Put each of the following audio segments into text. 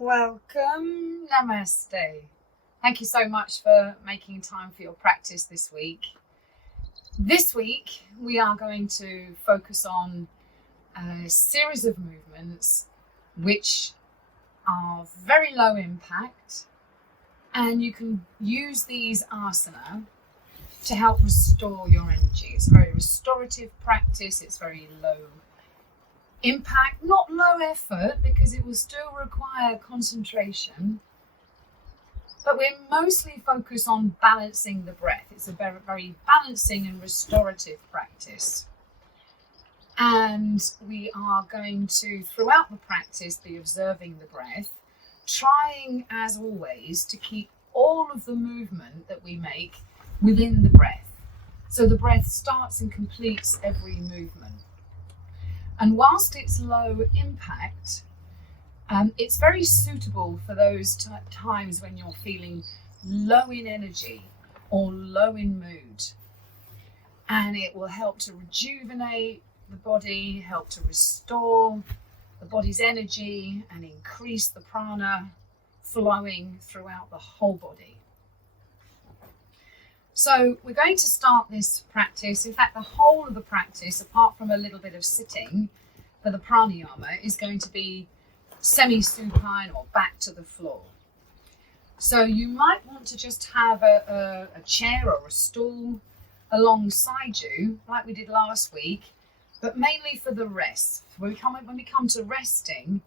Welcome, namaste. Thank you so much for making time for your practice this week. This week we are going to focus on a series of movements which are very low impact, and you can use these asana to help restore your energy. It's a very restorative practice. It's very low impact, not low effort, because it will still require concentration, but we're mostly focused on balancing the breath. It's a very, very balancing and restorative practice, and we are going to, throughout the practice, be observing the breath, trying as always to keep all of the movement that we make within the breath, so the breath starts and completes every movement. And whilst it's low impact, it's very suitable for those times when you're feeling low in energy or low in mood. And it will help to rejuvenate the body, help to restore the body's energy and increase the prana flowing throughout the whole body. So we're going to start this practice. In fact, the whole of the practice, apart from a little bit of sitting for the pranayama, is going to be semi-supine or back to the floor. So you might want to just have a chair or a stool alongside you, like we did last week, but mainly for the rest. When we come to resting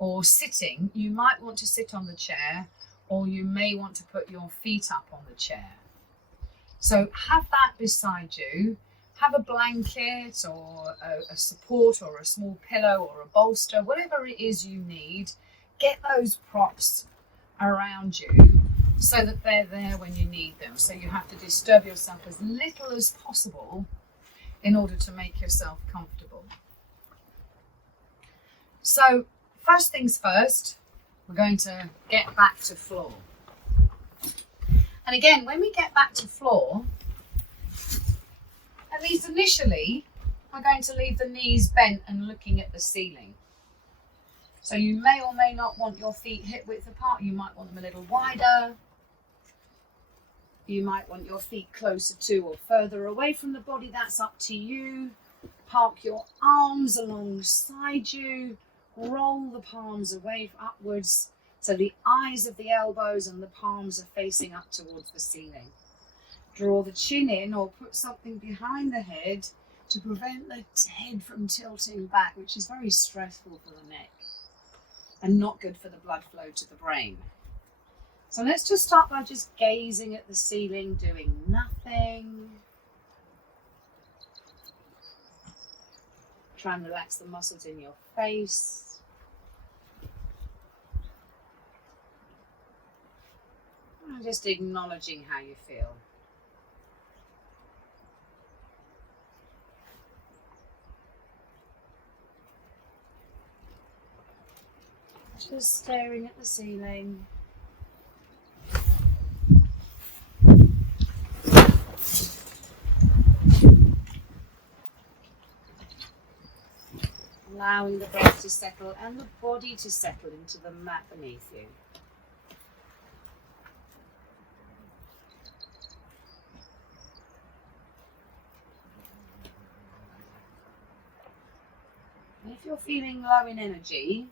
or sitting, you might want to sit on the chair, or you may want to put your feet up on the chair. So have that beside you. Have a blanket or a support or a small pillow or a bolster, whatever it is you need. Get those props around you so that they're there when you need them. So you have to disturb yourself as little as possible in order to make yourself comfortable. So first things first, we're going to get back to floor. And again, when we get back to floor, at least initially, we're going to leave the knees bent and looking at the ceiling. So you may or may not want your feet hip width apart. You might want them a little wider. You might want your feet closer to or further away from the body. That's up to you. Park your arms alongside you. Roll the palms away upwards, so the eyes of the elbows and the palms are facing up towards the ceiling. Draw the chin in or put something behind the head to prevent the head from tilting back, which is very stressful for the neck and not good for the blood flow to the brain. So let's just start by just gazing at the ceiling, doing nothing. Try and relax the muscles in your face. And just acknowledging how you feel. Just staring at the ceiling. Allowing the breath to settle and the body to settle into the mat beneath you. If you're feeling low in energy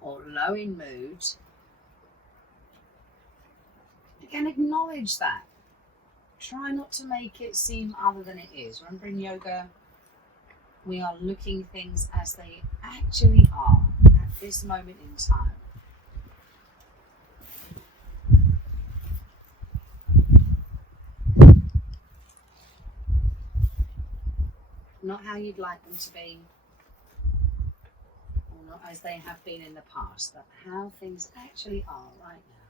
or low in mood, you can acknowledge that. Try not to make it seem other than it is. Remember, in yoga, we are looking things as they actually are at this moment in time. Not how you'd like them to be, or not as they have been in the past, but how things actually are right now.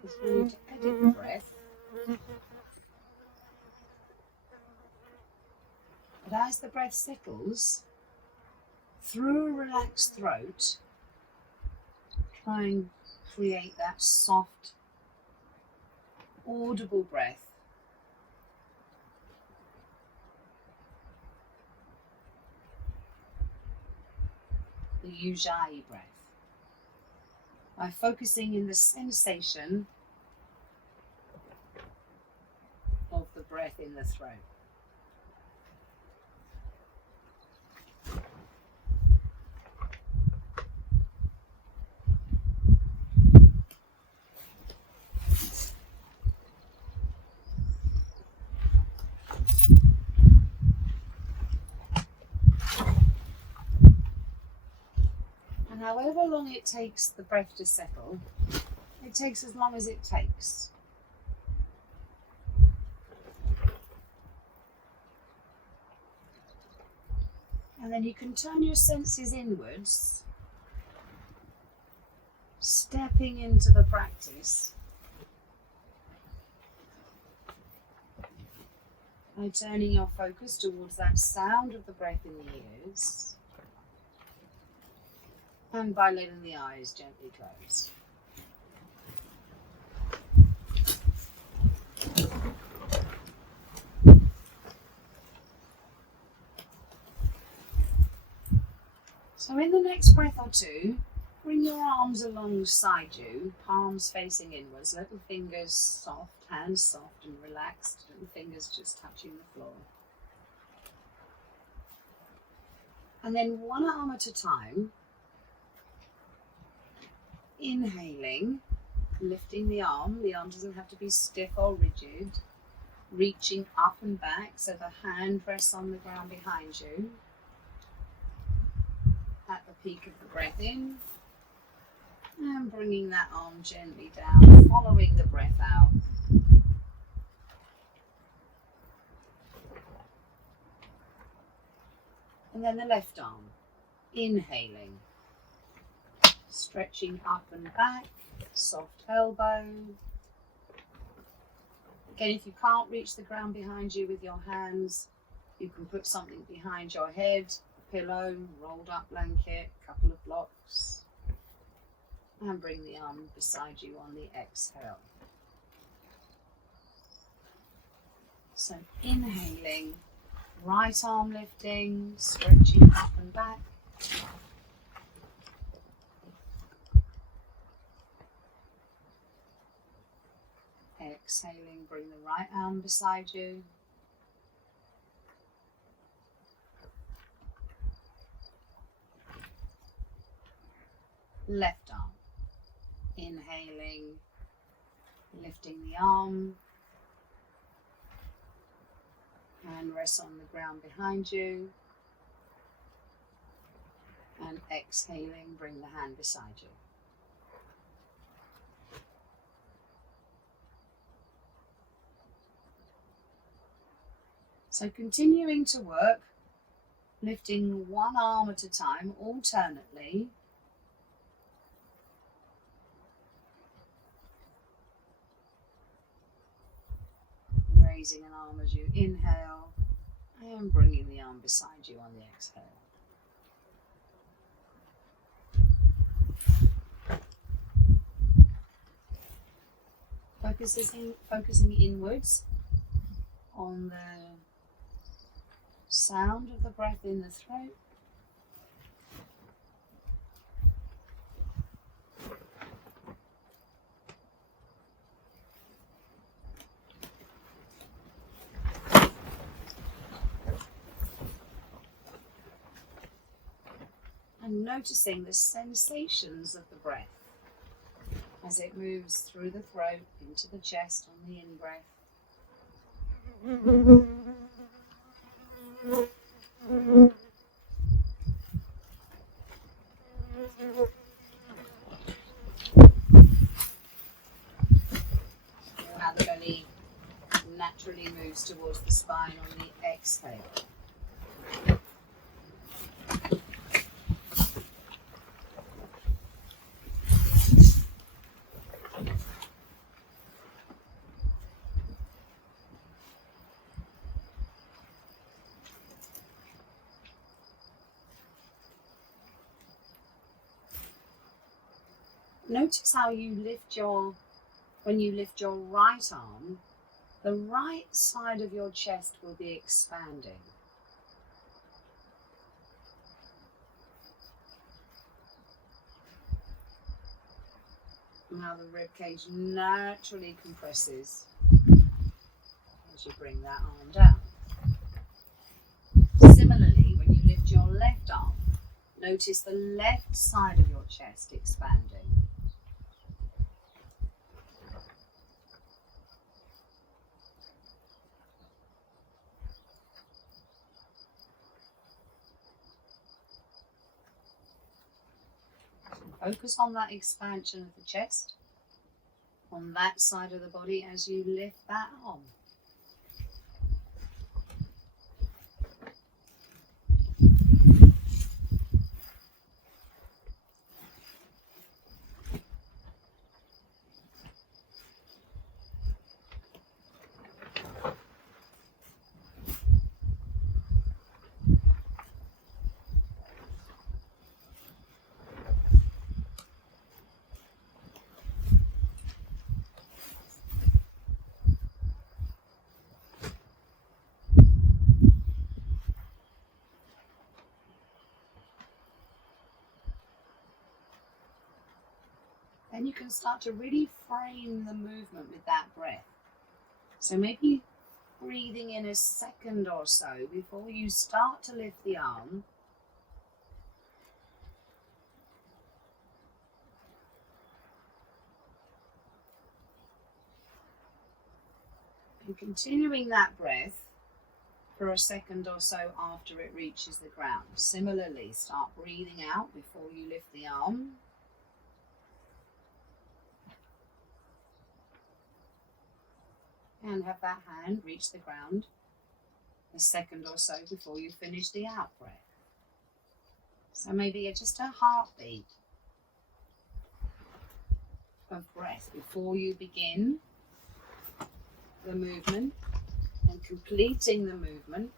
Because we need to edit the breath. But as the breath settles, through a relaxed throat, try and create that soft, audible breath. The Ujjayi breath. By focusing in the sensation of the breath in the throat. And however long it takes the breath to settle, it takes as long as it takes. And then you can turn your senses inwards, stepping into the practice by turning your focus towards that sound of the breath in the ears and by letting the eyes gently close. So in the next breath or two, bring your arms alongside you, palms facing inwards, little fingers soft, hands soft and relaxed, little fingers just touching the floor. And then one arm at a time, inhaling, lifting the arm doesn't have to be stiff or rigid, reaching up and back so the hand rests on the ground behind you. At the peak of the breath in, and bringing that arm gently down, following the breath out. And then the left arm, inhaling, stretching up and back, soft elbow. Again, if you can't reach the ground behind you with your hands, you can put something behind your head, pillow, rolled up blanket, couple of blocks, and bring the arm beside you on the exhale. So inhaling, right arm lifting, stretching up and back. Exhaling, bring the right arm beside you. Left arm, inhaling, lifting the arm, hand rests on the ground behind you, and exhaling, bring the hand beside you. So continuing to work, lifting one arm at a time, alternately. Raising an arm as you inhale and bringing the arm beside you on the exhale. Focusing inwards on the sound of the breath in the throat. And noticing the sensations of the breath as it moves through the throat into the chest on the in-breath. Feel how the belly naturally moves towards the spine on the exhale. Notice how you lift your When you lift your right arm, the right side of your chest will be expanding. Now the ribcage naturally compresses as you bring that arm down. Similarly, when you lift your left arm, notice the left side of your chest expanding. Focus on that expansion of the chest, on that side of the body as you lift that arm. Then you can start to really frame the movement with that breath. So maybe breathing in a second or so before you start to lift the arm. And continuing that breath for a second or so after it reaches the ground. Similarly, start breathing out before you lift the arm. And have that hand reach the ground a second or so before you finish the out breath. So maybe just a heartbeat of breath before you begin the movement and completing the movement.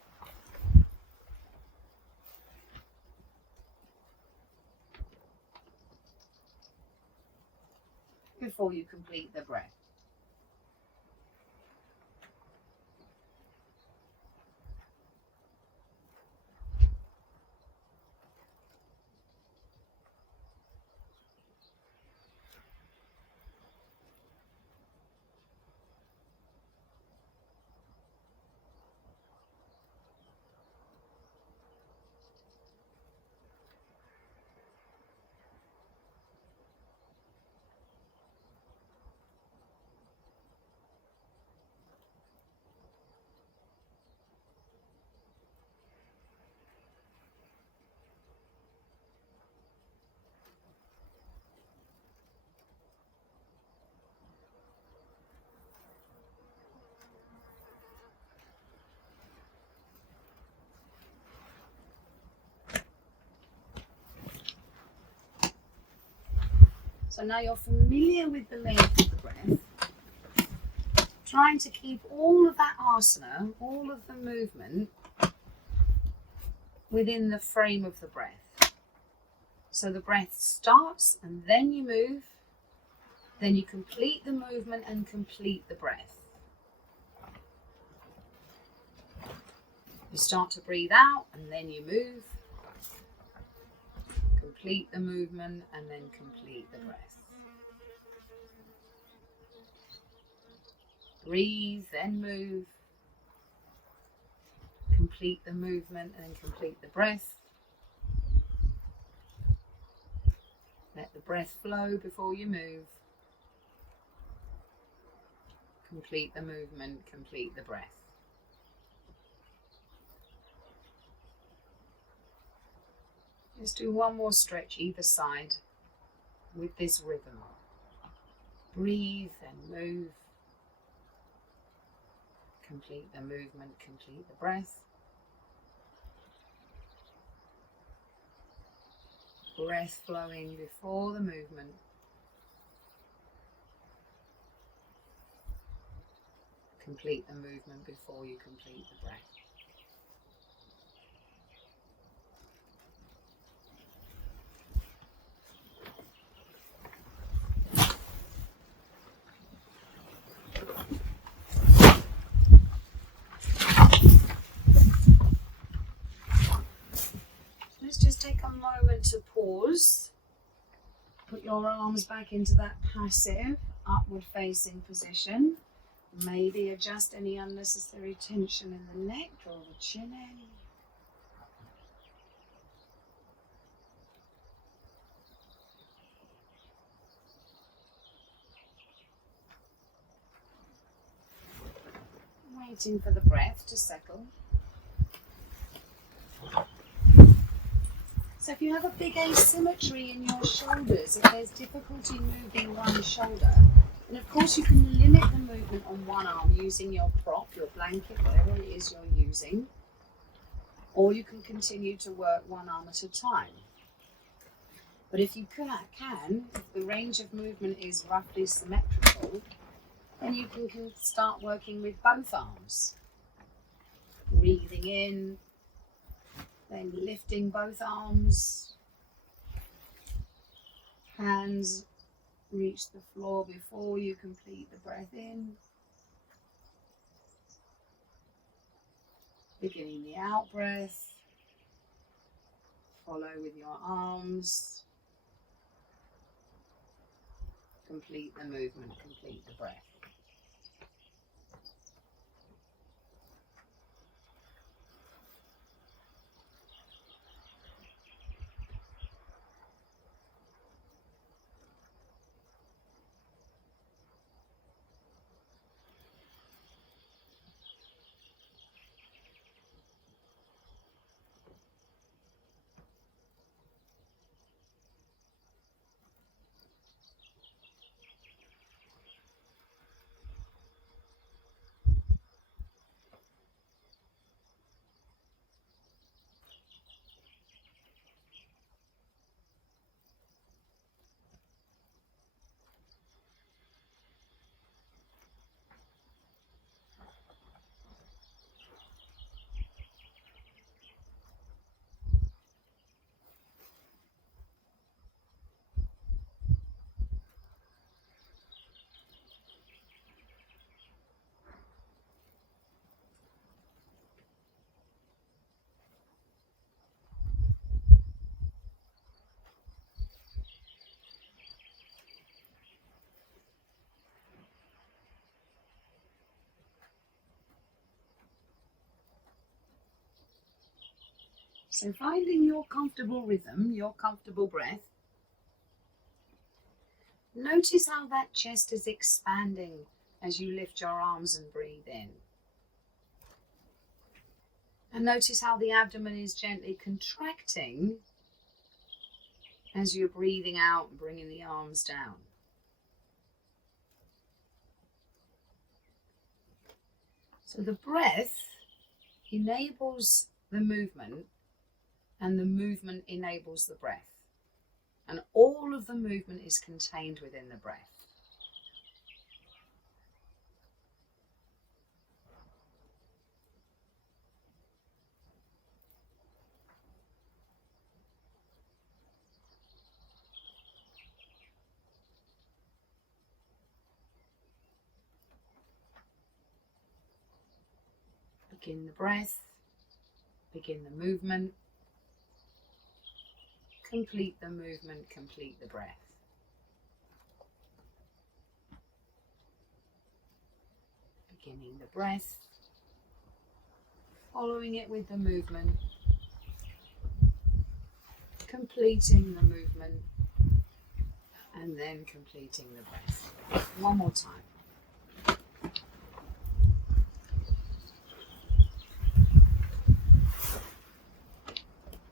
Before you complete the breath. So now you're familiar with the length of the breath, trying to keep all of that asana, all of the movement within the frame of the breath. So the breath starts and then you move, then you complete the movement and complete the breath. You start to breathe out and then you move, complete the movement and then complete the breath. Breathe, then move, complete the movement and then complete the breath. Let the breath flow before you move. Complete the movement, complete the breath. Let's do one more stretch either side with this rhythm. Breathe and move. Complete the movement, complete the breath. Breath flowing before the movement. Complete the movement before you complete the breath. one moment to pause. Put your arms back into that passive upward facing position. Maybe adjust any unnecessary tension in the neck, draw the chin in. Waiting for the breath to settle. So if you have a big asymmetry in your shoulders, if there's difficulty moving one shoulder, then of course you can limit the movement on one arm using your prop, your blanket, whatever it is you're using, or you can continue to work one arm at a time. But if you can, if the range of movement is roughly symmetrical, then you can start working with both arms. Breathing in, then lifting both arms. Hands reach the floor before you complete the breath in. Beginning the out breath. Follow with your arms. Complete the movement, complete the breath. So finding your comfortable rhythm, your comfortable breath. Notice how that chest is expanding as you lift your arms and breathe in. And notice how the abdomen is gently contracting as you're breathing out and bringing the arms down. So the breath enables the movement, and the movement enables the breath. And all of the movement is contained within the breath. Begin the breath, begin the movement, complete the movement, complete the breath. Beginning the breath, following it with the movement, completing the movement, and then completing the breath. One more time.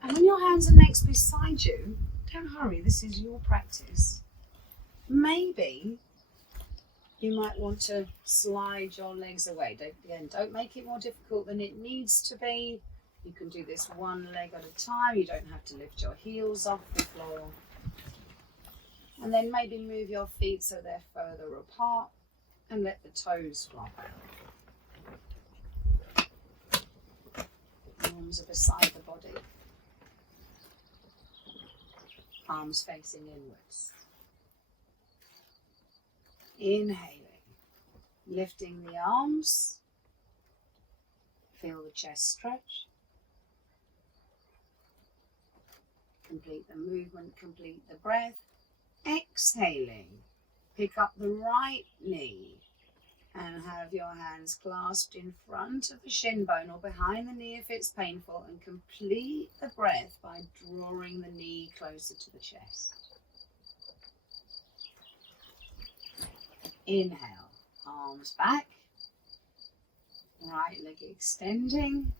And when your hands are next beside you, don't hurry, this is your practice. Maybe you might want to slide your legs away. Don't make it more difficult than it needs to be. You can do this one leg at a time. You don't have to lift your heels off the floor. And then maybe move your feet so they're further apart and let the toes flop out. Arms are beside the body. Arms facing inwards. Inhaling, lifting the arms. Feel the chest stretch. Complete the movement, complete the breath. Exhaling, pick up the right knee and have your hands clasped in front of the shin bone or behind the knee if it's painful, and complete the breath by drawing the knee closer to the chest. Inhale, arms back, right leg extending.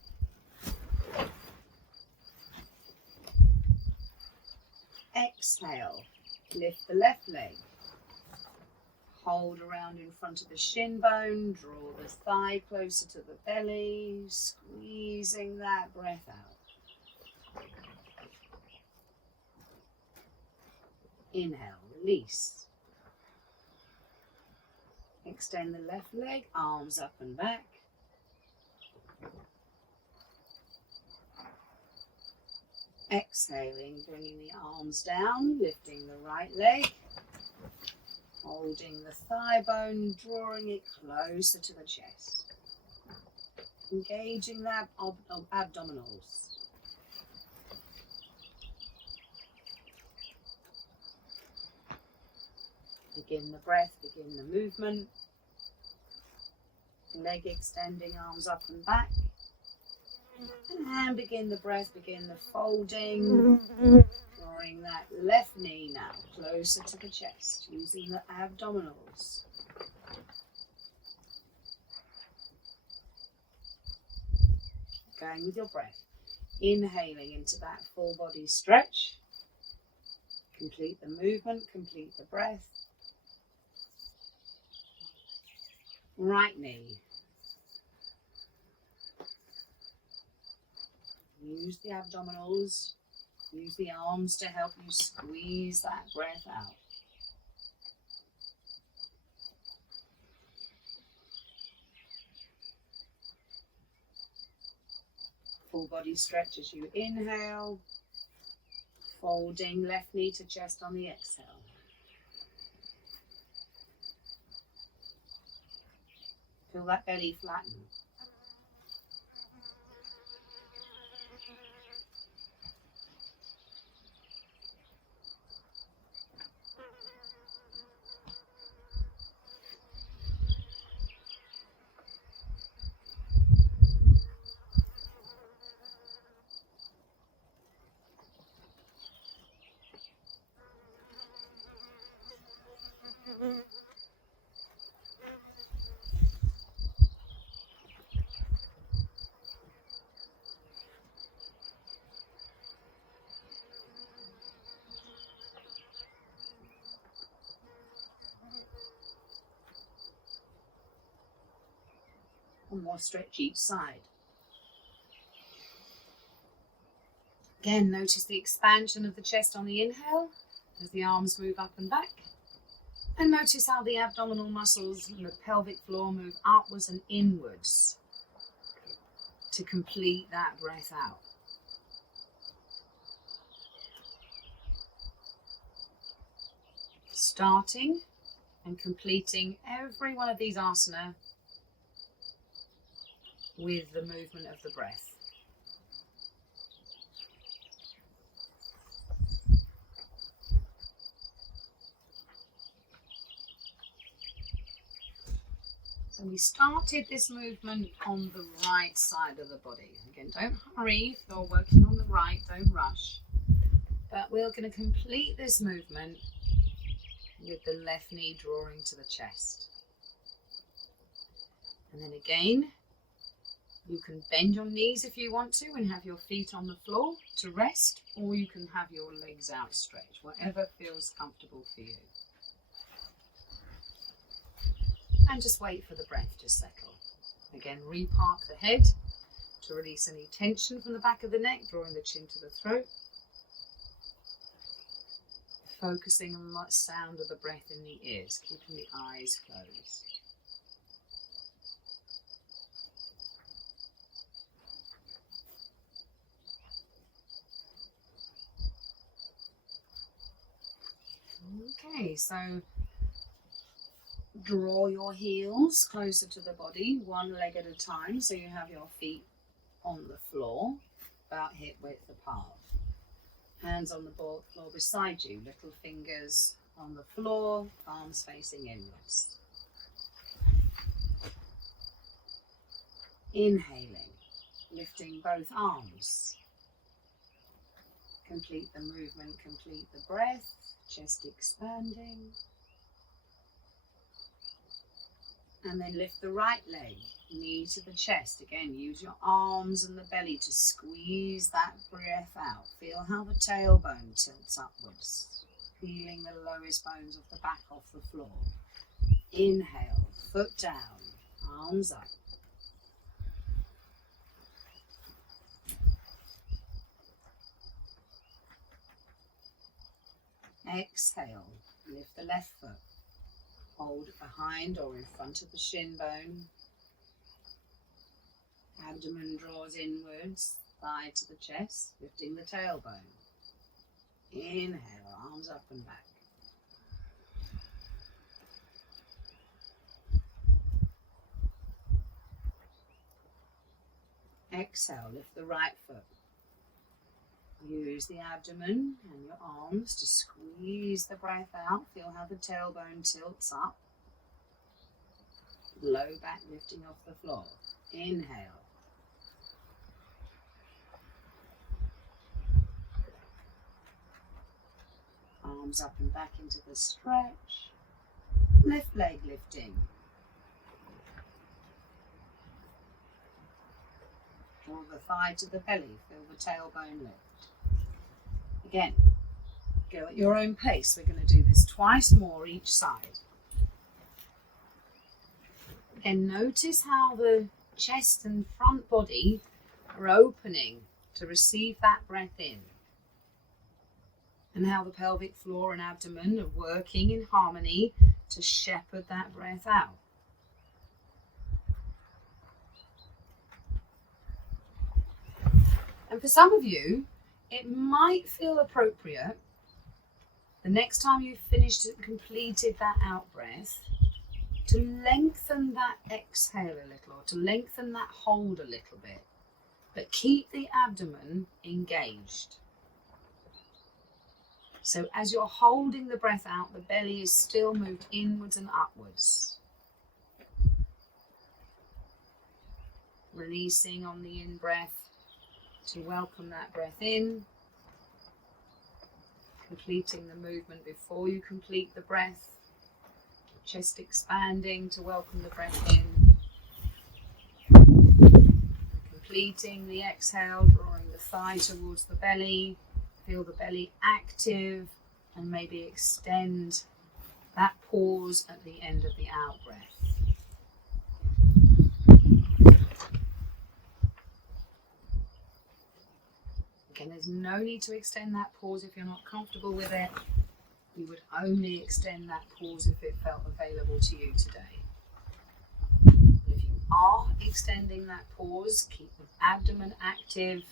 Exhale, lift the left leg. Hold around in front of the shin bone, draw the thigh closer to the belly, squeezing that breath out. Inhale, release. Extend the left leg, arms up and back. Exhaling, bringing the arms down, lifting the right leg. Holding the thigh bone, drawing it closer to the chest. Engaging the abdominals. Begin the breath, begin the movement. Leg extending, arms up and back. And begin the breath, begin the folding. Drawing that left knee now closer to the chest, using the abdominals. Going with your breath. Inhaling into that full body stretch. Complete the movement, complete the breath. Right knee. Use the abdominals. Use the arms to help you squeeze that breath out. Full body stretch as you inhale. Folding left knee to chest on the exhale. Feel that belly flatten. One more stretch each side. Again, notice the expansion of the chest on the inhale as the arms move up and back. And notice how the abdominal muscles and the pelvic floor move upwards and inwards to complete that breath out. Starting and completing every one of these asana with the movement of the breath. So we started this movement on the right side of the body. Again, don't hurry if you're working on the right, don't rush. But we're going to complete this movement with the left knee drawing to the chest. And then again, you can bend your knees if you want to and have your feet on the floor to rest, or you can have your legs outstretched, whatever feels comfortable for you. And just wait for the breath to settle. Again, repark the head to release any tension from the back of the neck, drawing the chin to the throat. Focusing on the sound of the breath in the ears, keeping the eyes closed. Okay, so draw your heels closer to the body, one leg at a time, so you have your feet on the floor, about hip width apart. Hands on the floor beside you, little fingers on the floor, palms facing inwards. Inhaling, lifting both arms. Complete the movement, complete the breath, chest expanding. And then lift the right leg, knee to the chest. Again, use your arms and the belly to squeeze that breath out. Feel how the tailbone tilts upwards, feeling the lowest bones of the back off the floor. Inhale, foot down, arms up. Exhale, lift the left foot. Hold it behind or in front of the shin bone. Abdomen draws inwards, thigh to the chest, lifting the tailbone. Inhale, arms up and back. Exhale, lift the right foot. Use the abdomen and your arms to squeeze the breath out. Feel how the tailbone tilts up. Low back lifting off the floor. Inhale. Arms up and back into the stretch. Left leg lifting. Draw the thigh to the belly. Feel the tailbone lift. Again, go at your own pace. We're going to do this twice more each side. Then notice how the chest and front body are opening to receive that breath in. And how the pelvic floor and abdomen are working in harmony to shepherd that breath out. And for some of you, it might feel appropriate the next time you've finished and completed that out breath to lengthen that exhale a little, or to lengthen that hold a little bit, but keep the abdomen engaged. So as you're holding the breath out, the belly is still moved inwards and upwards. Releasing on the in-breath to welcome that breath in. Completing the movement before you complete the breath. Chest expanding to welcome the breath in. Completing the exhale, drawing the thigh towards the belly. Feel the belly active and maybe extend that pause at the end of the out breath. Again, there's no need to extend that pause if you're not comfortable with it. You would only extend that pause if it felt available to you today. But if you are extending that pause, keep the abdomen active.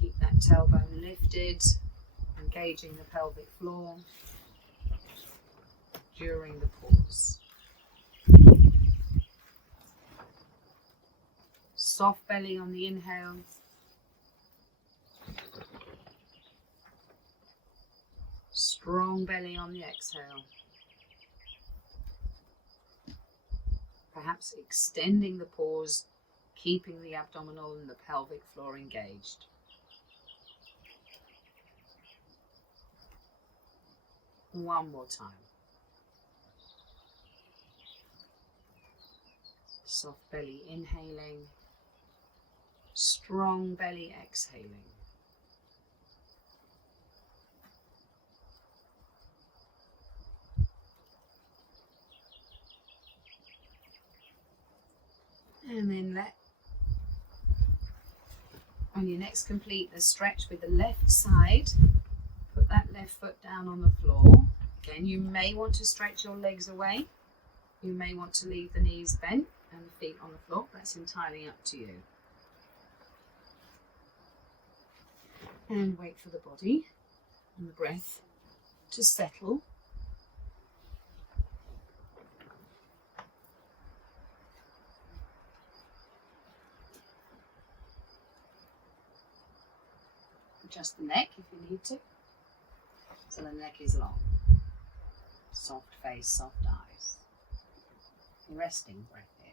Keep that tailbone lifted, engaging the pelvic floor during the pause. Soft belly on the inhale. Strong belly on the exhale. Perhaps extending the pause, keeping the abdominal and the pelvic floor engaged. One more time. Soft belly inhaling, strong belly exhaling. And then when you next complete the stretch with the left side, put that left foot down on the floor. Again, you may want to stretch your legs away. You may want to leave the knees bent and the feet on the floor. That's entirely up to you. And wait for the body and the breath to settle. Adjust the neck if you need to. So the neck is long. Soft face, soft eyes. Resting breath here.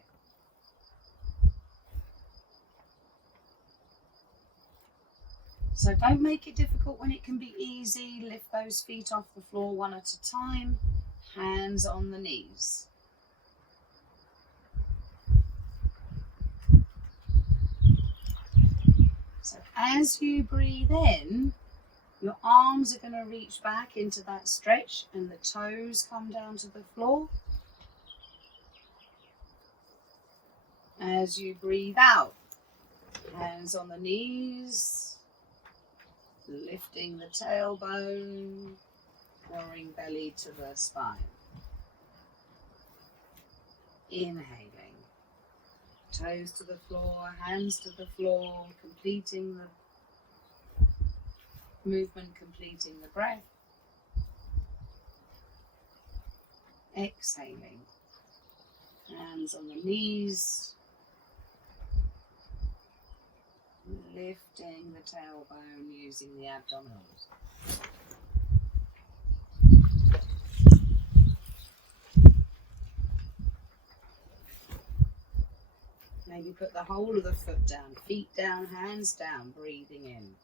So don't make it difficult when it can be easy. Lift those feet off the floor one at a time. Hands on the knees. So as you breathe in, your arms are going to reach back into that stretch and the toes come down to the floor. As you breathe out, hands on the knees, lifting the tailbone, drawing belly to the spine. Inhaling. Toes to the floor, hands to the floor, completing the movement, completing the breath. Exhaling. Hands on the knees, lifting the tailbone using the abdominals. Maybe put the whole of the foot down, feet down, hands down, breathing in.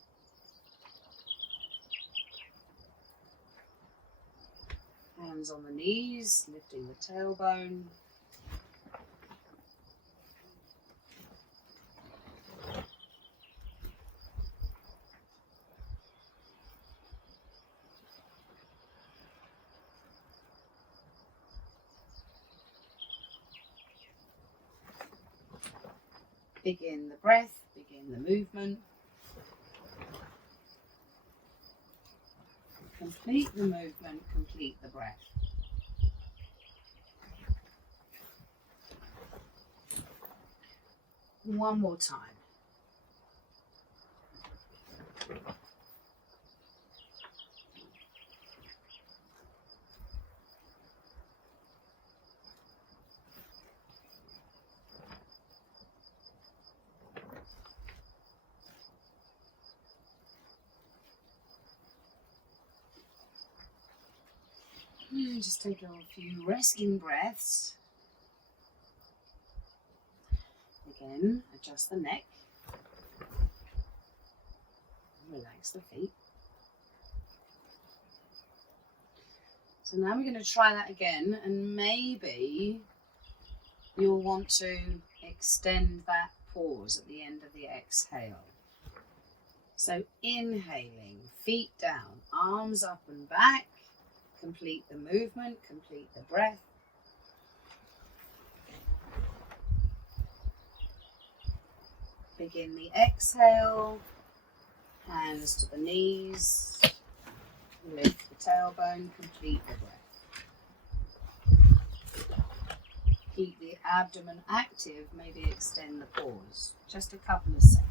Hands on the knees, lifting the tailbone. Begin the breath, begin the movement. Complete the movement, complete the breath. One more time. And just take a few resting breaths. Again, adjust the neck. Relax the feet. So now we're going to try that again, and maybe you'll want to extend that pause at the end of the exhale. So inhaling, feet down, arms up and back. Complete the movement, complete the breath. Begin the exhale, hands to the knees, lift the tailbone, complete the breath. Keep the abdomen active, maybe extend the pause, just a couple of seconds.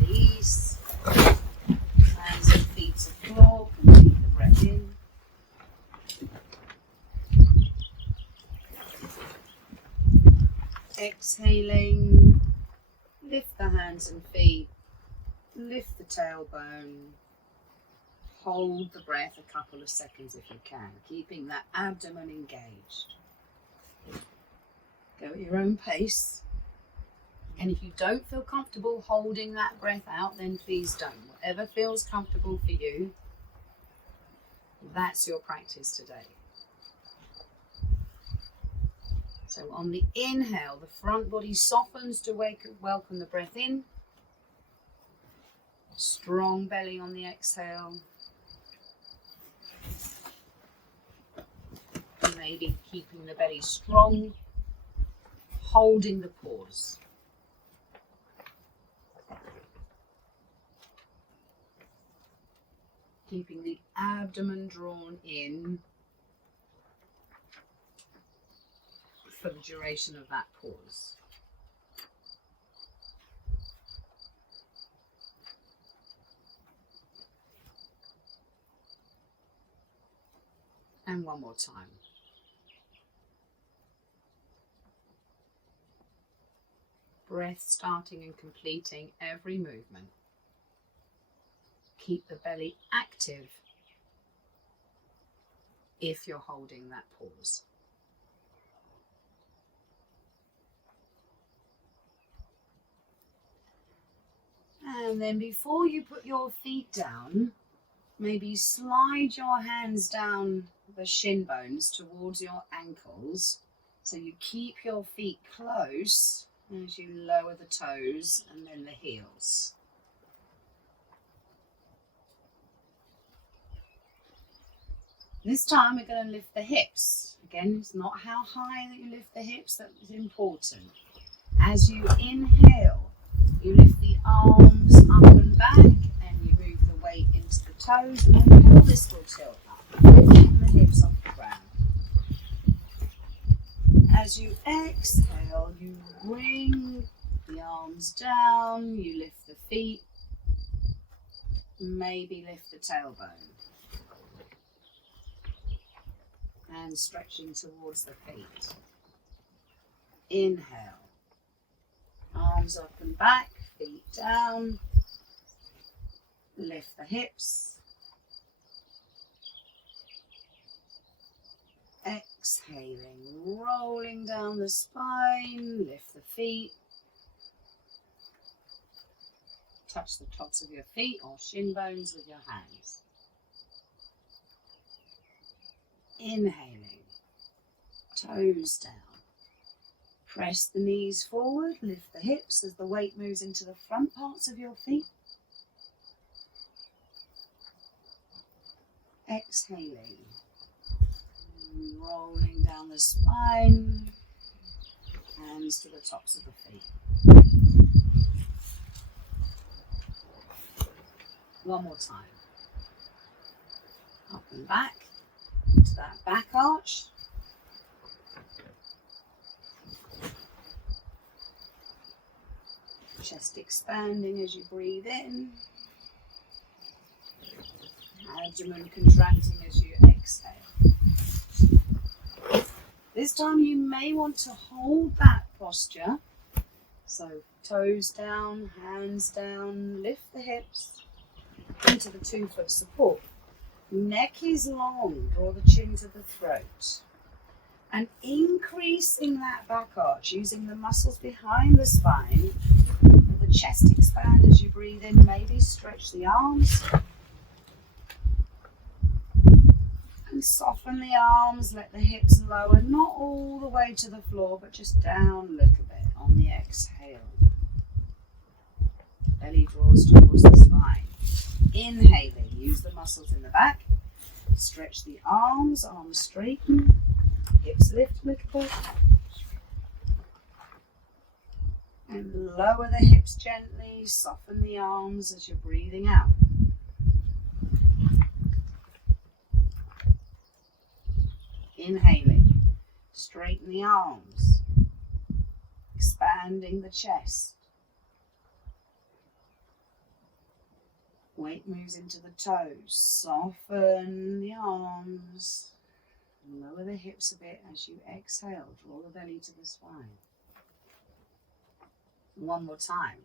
Release, hands and feet to the floor, complete the breath in. Exhaling, lift the hands and feet, lift the tailbone, hold the breath a couple of seconds if you can, keeping that abdomen engaged. Go at your own pace, and if you don't feel comfortable holding that breath out, then please don't. Whatever feels comfortable for you, that's your practice today. So on the inhale, the front body softens to welcome the breath in. Strong belly on the exhale. Maybe keeping the belly strong, holding the pause. Keeping the abdomen drawn in for the duration of that pause. And one more time. Breath starting and completing every movement. Keep the belly active if you're holding that pause. And then before you put your feet down, maybe slide your hands down the shin bones towards your ankles, so you keep your feet close as you lower the toes and then the heels. This time we're going to lift the hips. Again, it's not how high that you lift the hips that is important. As you inhale, you lift the arms up and back and you move the weight into the toes, and the pelvis will tilt up, lifting the hips off the ground. As you exhale, you bring the arms down, you lift the feet, maybe lift the tailbone. And stretching towards the feet. Inhale. Arms up and back, feet down. Lift the hips. Exhaling, rolling down the spine, lift the feet. Touch the tops of your feet or shin bones with your hands. Inhaling, toes down. Press the knees forward, lift the hips as the weight moves into the front parts of your feet. Exhaling, rolling down the spine, hands to the tops of the feet. One more time. Up and back. To that back arch. Chest expanding as you breathe in. Abdomen contracting as you exhale. This time you may want to hold that posture. So toes down, hands down, lift the hips into the 2-foot support. Neck is long, draw the chin to the throat. And increasing that back arch, using the muscles behind the spine, let the chest expand as you breathe in, maybe stretch the arms. And soften the arms, let the hips lower, not all the way to the floor, but just down a little bit on the exhale. Belly draws towards the spine. Inhaling, use the muscles in the back. Stretch the arms straighten. Hips lift a little bit. And lower the hips gently. Soften the arms as you're breathing out. Inhaling. Straighten the arms. Expanding the chest. Weight moves into the toes. Soften the arms. Lower the hips a bit as you exhale. Draw the belly to the spine. One more time.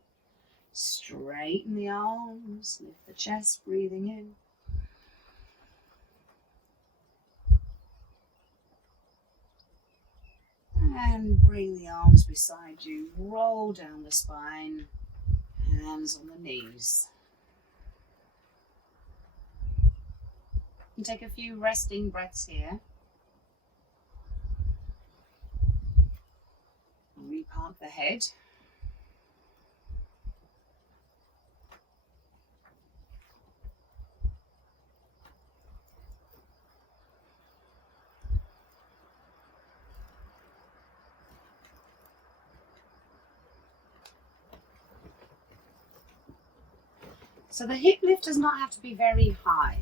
Straighten the arms. Lift the chest, breathing in. And bring the arms beside you. Roll down the spine. Hands on the knees. And take a few resting breaths here. Repark the head. So the hip lift does not have to be very high.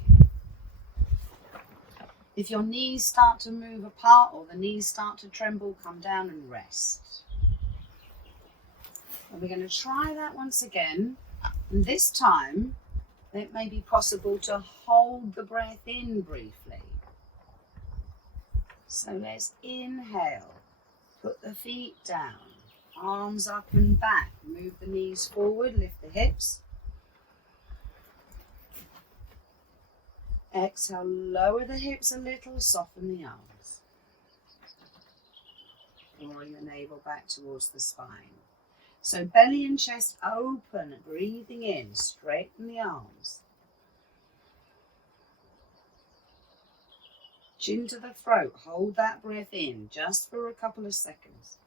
If your knees start to move apart or the knees start to tremble, come down and rest. And we're going to try that once again. And this time, it may be possible to hold the breath in briefly. So let's inhale. Put the feet down. Arms up and back. Move the knees forward. Lift the hips. Exhale, lower the hips a little, soften the arms. Drawing the navel back towards the spine. So belly and chest open, breathing in, straighten the arms. Chin to the throat, hold that breath in just for a couple of seconds.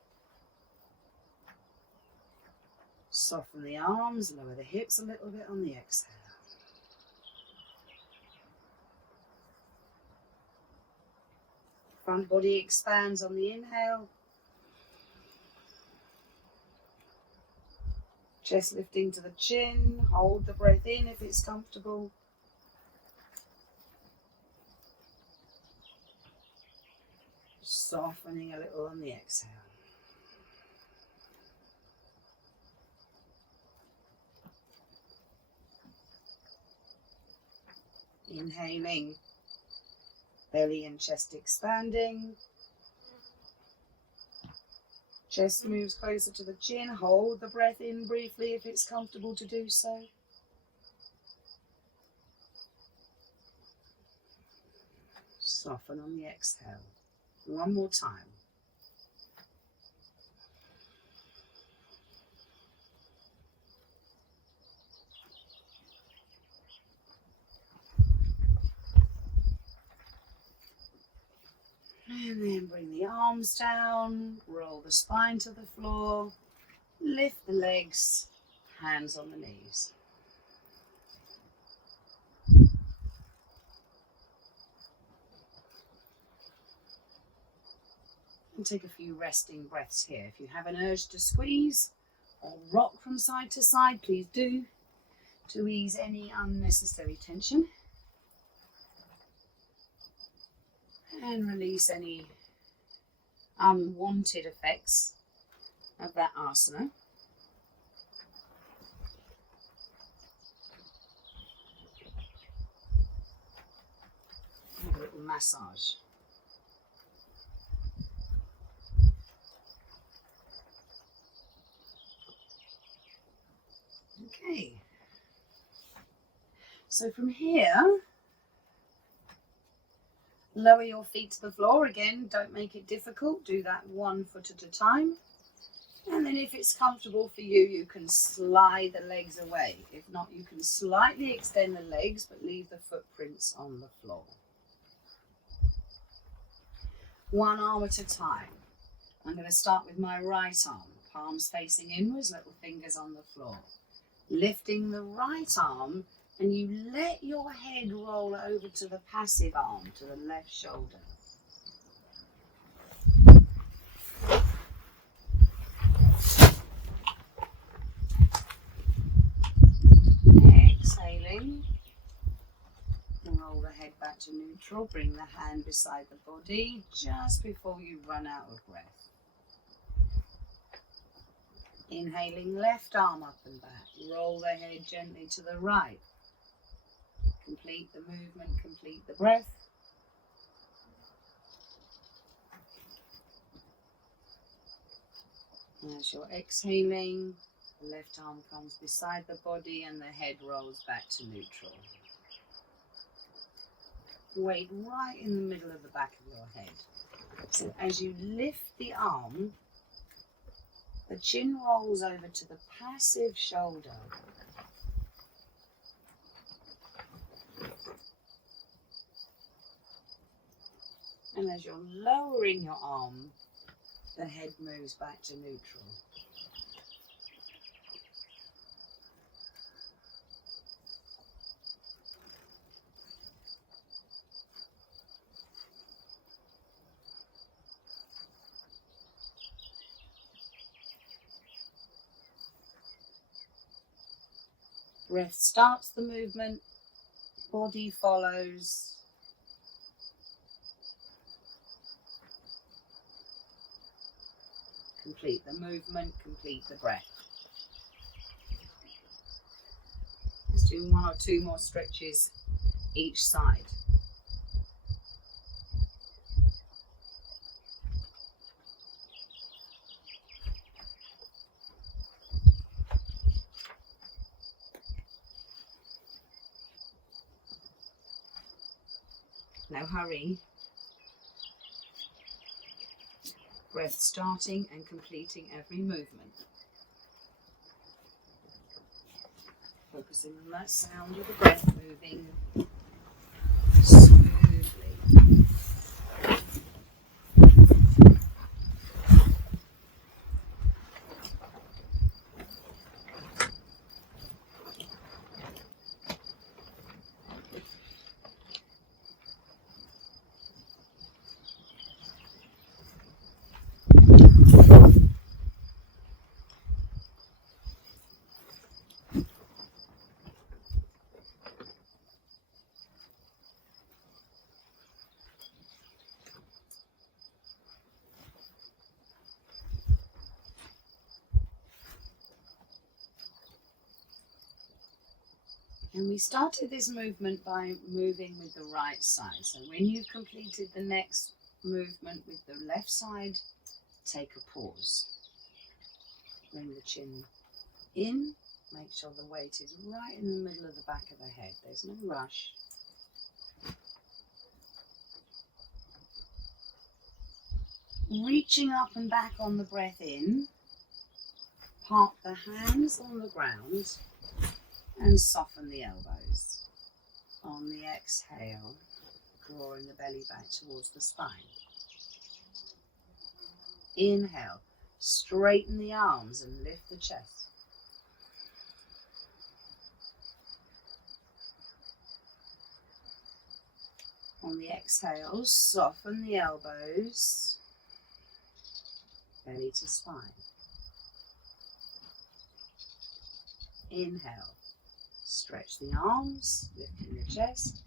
Soften the arms, lower the hips a little bit on the exhale. Front body expands on the inhale. Chest lifting to the chin, hold the breath in if it's comfortable. Softening a little on the exhale. Inhaling, belly and chest expanding. Chest moves closer to the chin. Hold the breath in briefly if it's comfortable to do so. Soften on the exhale. One more time. And then bring the arms down, roll the spine to the floor, lift the legs, hands on the knees. And take a few resting breaths here. If you have an urge to squeeze or rock from side to side, please do, to ease any unnecessary tension. And release any unwanted effects of that asana. And a little massage. Okay. So from here, lower your feet to the floor. Again, don't make it difficult. Do that 1 foot at a time. And then if it's comfortable for you, you can slide the legs away. If not, you can slightly extend the legs, but leave the footprints on the floor. One arm at a time. I'm going to start with my right arm. Palms facing inwards, little fingers on the floor. Lifting the right arm, and you let your head roll over to the passive arm, to the left shoulder. Exhaling. Roll the head back to neutral. Bring the hand beside the body just before you run out of breath. Inhaling, left arm up and back. Roll the head gently to the right. Complete the movement, complete the breath. As you're exhaling, the left arm comes beside the body and the head rolls back to neutral. Weight right in the middle of the back of your head. So as you lift the arm, the chin rolls over to the passive shoulder. And as you're lowering your arm, the head moves back to neutral. Breath starts the movement, body follows. Complete the movement, complete the breath. Let's do 1 or 2 more stretches each side. No hurry. Breath starting and completing every movement. Focusing on that sound of the breath moving smoothly. And we started this movement by moving with the right side. So when you've completed the next movement with the left side, take a pause. Bring the chin in. Make sure the weight is right in the middle of the back of the head. There's no rush. Reaching up and back on the breath in. Park the hands on the ground and soften the elbows. On the exhale, drawing the belly back towards the spine. Inhale, straighten the arms and lift the chest. On the exhale, soften the elbows, belly to spine. Inhale, stretch the arms, lifting the chest.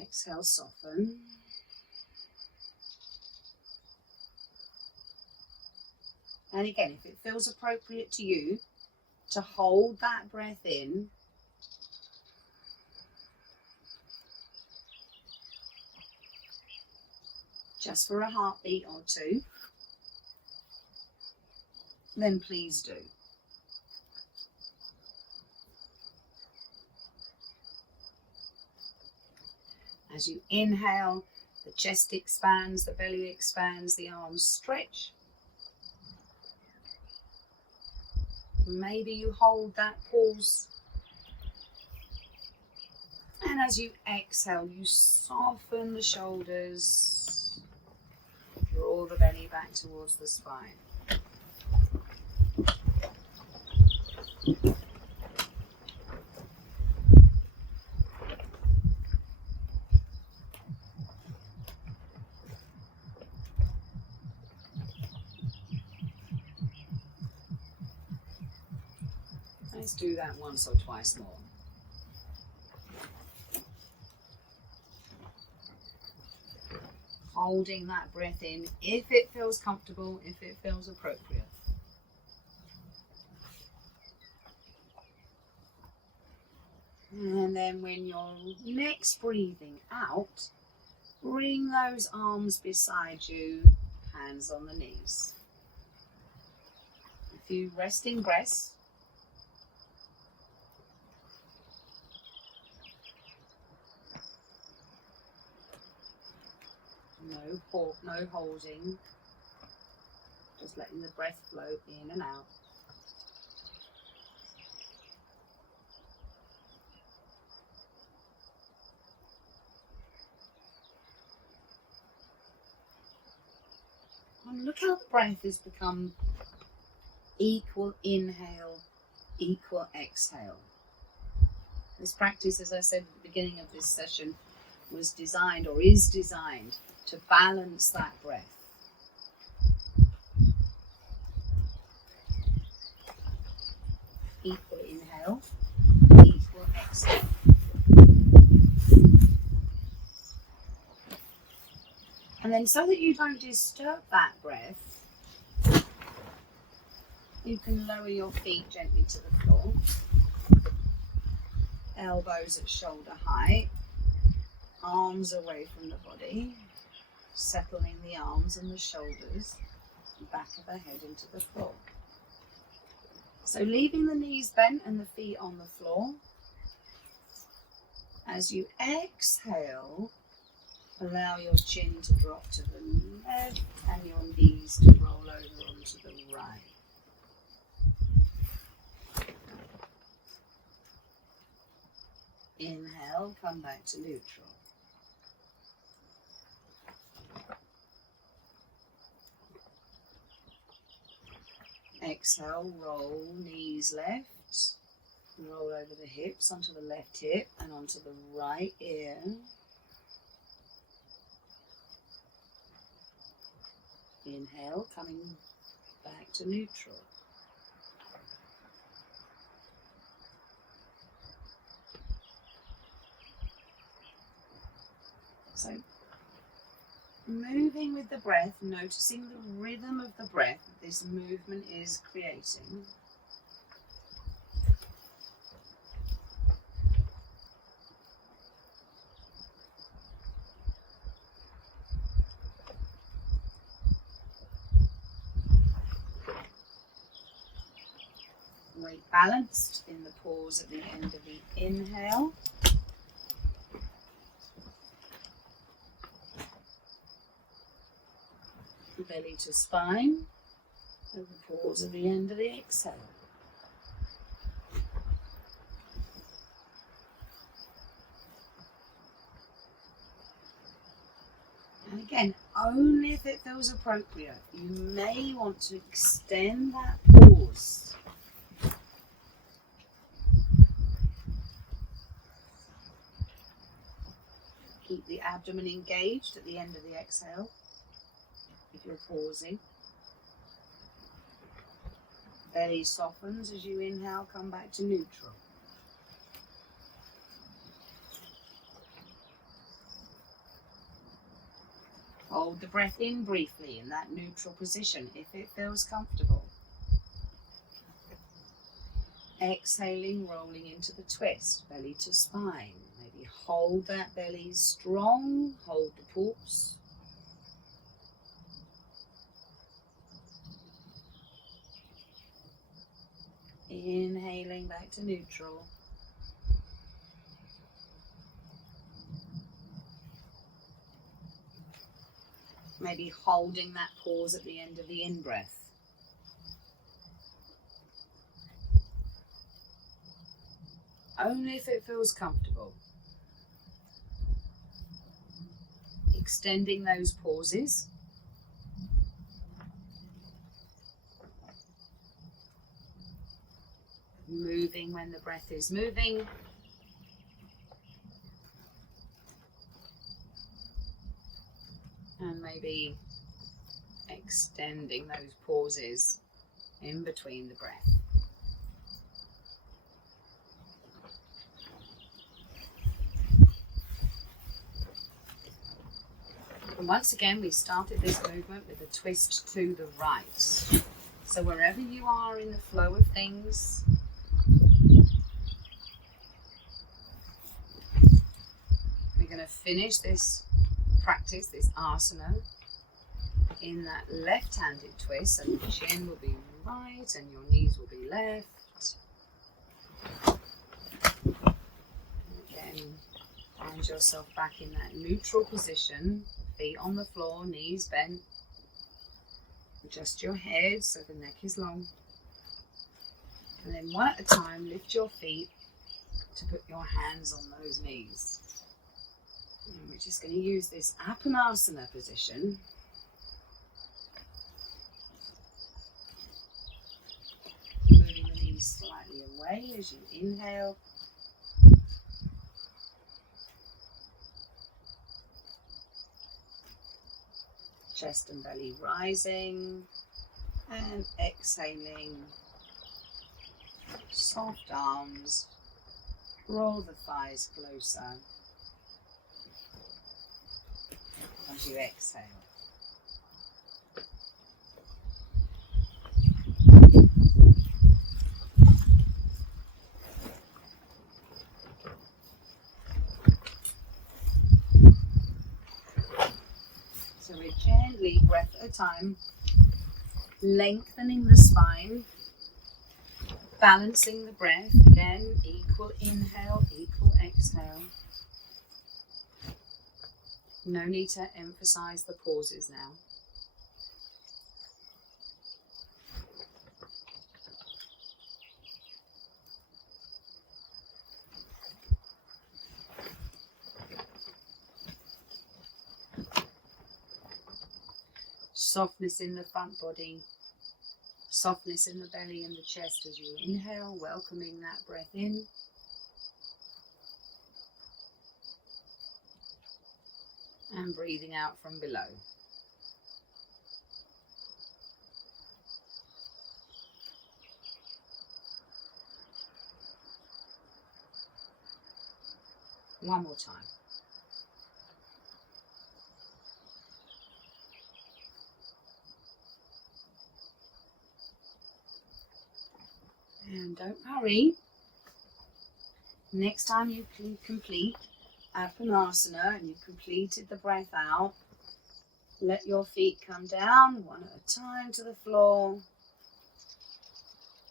Exhale, soften. And again, if it feels appropriate to you to hold that breath in, just for a heartbeat or two, then please do. As you inhale, the chest expands, the belly expands, the arms stretch. Maybe you hold that pause. And as you exhale, you soften the shoulders. Draw the belly back towards the spine. Let's do that once or twice more. Holding that breath in if it feels comfortable, if it feels appropriate. And then when you're next breathing out, bring those arms beside you, hands on the knees. A few resting breaths. No holding, just letting the breath flow in and out. And look how the breath has become equal inhale, equal exhale. This practice, as I said at the beginning of this session, was designed or is designed to balance that breath. Equal inhale, equal exhale. And then so that you don't disturb that breath, you can lower your feet gently to the floor. Elbows at shoulder height, arms away from the body, settling the arms and the shoulders, back of the head into the floor. So leaving the knees bent and the feet on the floor. As you exhale, allow your chin to drop to the left and your knees to roll over onto the right. Inhale, come back to neutral. Exhale, roll, knees left. Roll over the hips onto the left hip and onto the right ear. Inhale, coming back to neutral. So, moving with the breath, noticing the rhythm of the breath that this movement is creating. Weight balanced in the pause at the end of the inhale. Belly to spine, and the pause at the end of the exhale. And again, only if it feels appropriate. You may want to extend that pause. Keep the abdomen engaged at the end of the exhale. If you're pausing. Belly softens as you inhale, come back to neutral. Hold the breath in briefly in that neutral position if it feels comfortable. Exhaling, rolling into the twist, belly to spine. Maybe hold that belly strong, hold the pulse. Inhaling back to neutral. Maybe holding that pause at the end of the in-breath. Only if it feels comfortable. Extending those pauses. Moving when the breath is moving. And maybe extending those pauses in between the breath. And once again, we started this movement with a twist to the right. So wherever you are in the flow of things, we're going to finish this practice, this asana, in that left-handed twist, and the chin will be right and your knees will be left. And again, find yourself back in that neutral position, feet on the floor, knees bent. Adjust your head so the neck is long. And then one at a time, lift your feet to put your hands on those knees. And we're just going to use this Apana position. Moving the knees slightly away as you inhale. Chest and belly rising. And exhaling. Soft arms. Roll the thighs closer. As you exhale. So we're gently, breath at a time, lengthening the spine, balancing the breath. Again, equal inhale, equal exhale. No need to emphasize the pauses now. Softness in the front body, softness in the belly and the chest as you inhale, welcoming that breath in. And breathing out from below. One more time. And don't hurry. Next time you can complete Apana and you've completed the breath out, let your feet come down one at a time to the floor.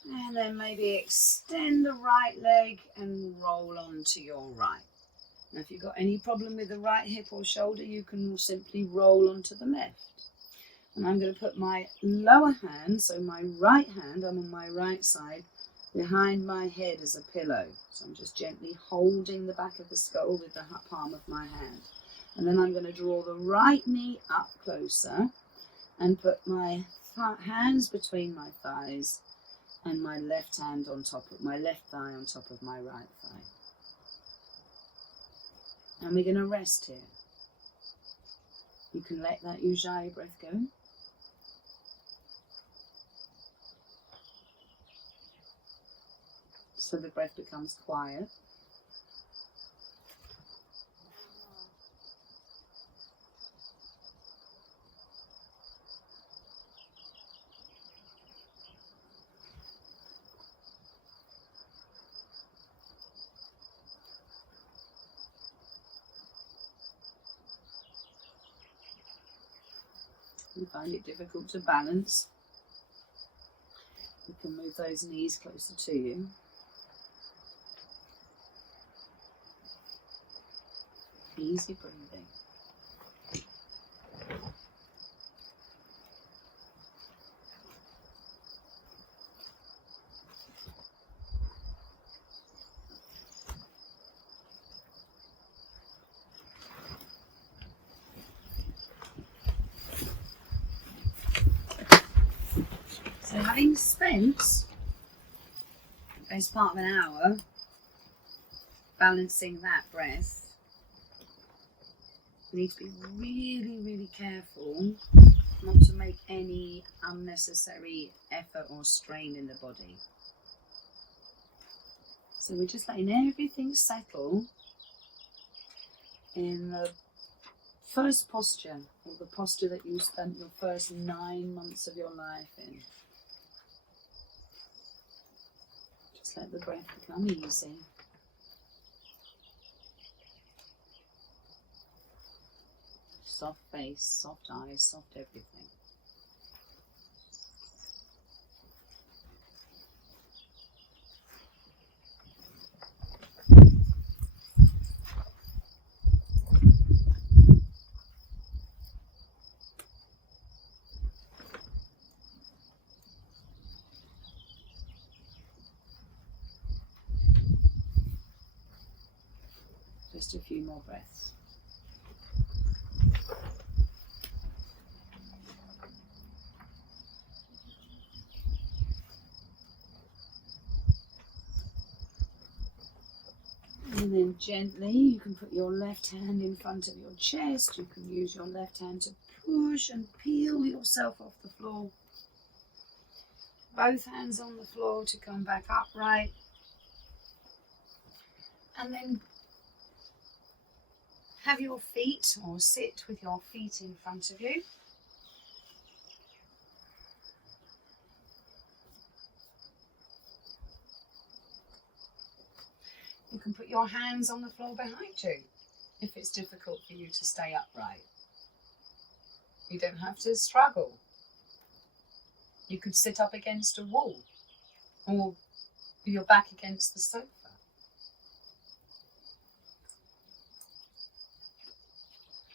And then maybe extend the right leg and roll onto your right. Now if you've got any problem with the right hip or shoulder, you can simply roll onto the left. And I'm going to put my lower hand, so my right hand, I'm on my right side, behind my head as a pillow. So I'm just gently holding the back of the skull with the palm of my hand. And then I'm going to draw the right knee up closer and put my hands between my thighs and my left hand on top of my left thigh on top of my right thigh. And we're going to rest here. You can let that Ujjayi breath go. So the breath becomes quiet. You find it difficult to balance, you can move those knees closer to you. Easy breathing. So having spent the best part of an hour balancing that breath, you need to be really, really careful not to make any unnecessary effort or strain in the body. So we're just letting everything settle in the first posture, or the posture that you spent your first 9 months of your life in. Just let the breath become easy. Soft face, soft eyes, soft everything. Just a few more breaths. And then gently, you can put your left hand in front of your chest. You can use your left hand to push and peel yourself off the floor. Both hands on the floor to come back upright. And then have your feet, or sit with your feet in front of you. You can put your hands on the floor behind you if it's difficult for you to stay upright. You don't have to struggle. You could sit up against a wall or with your back against the sofa.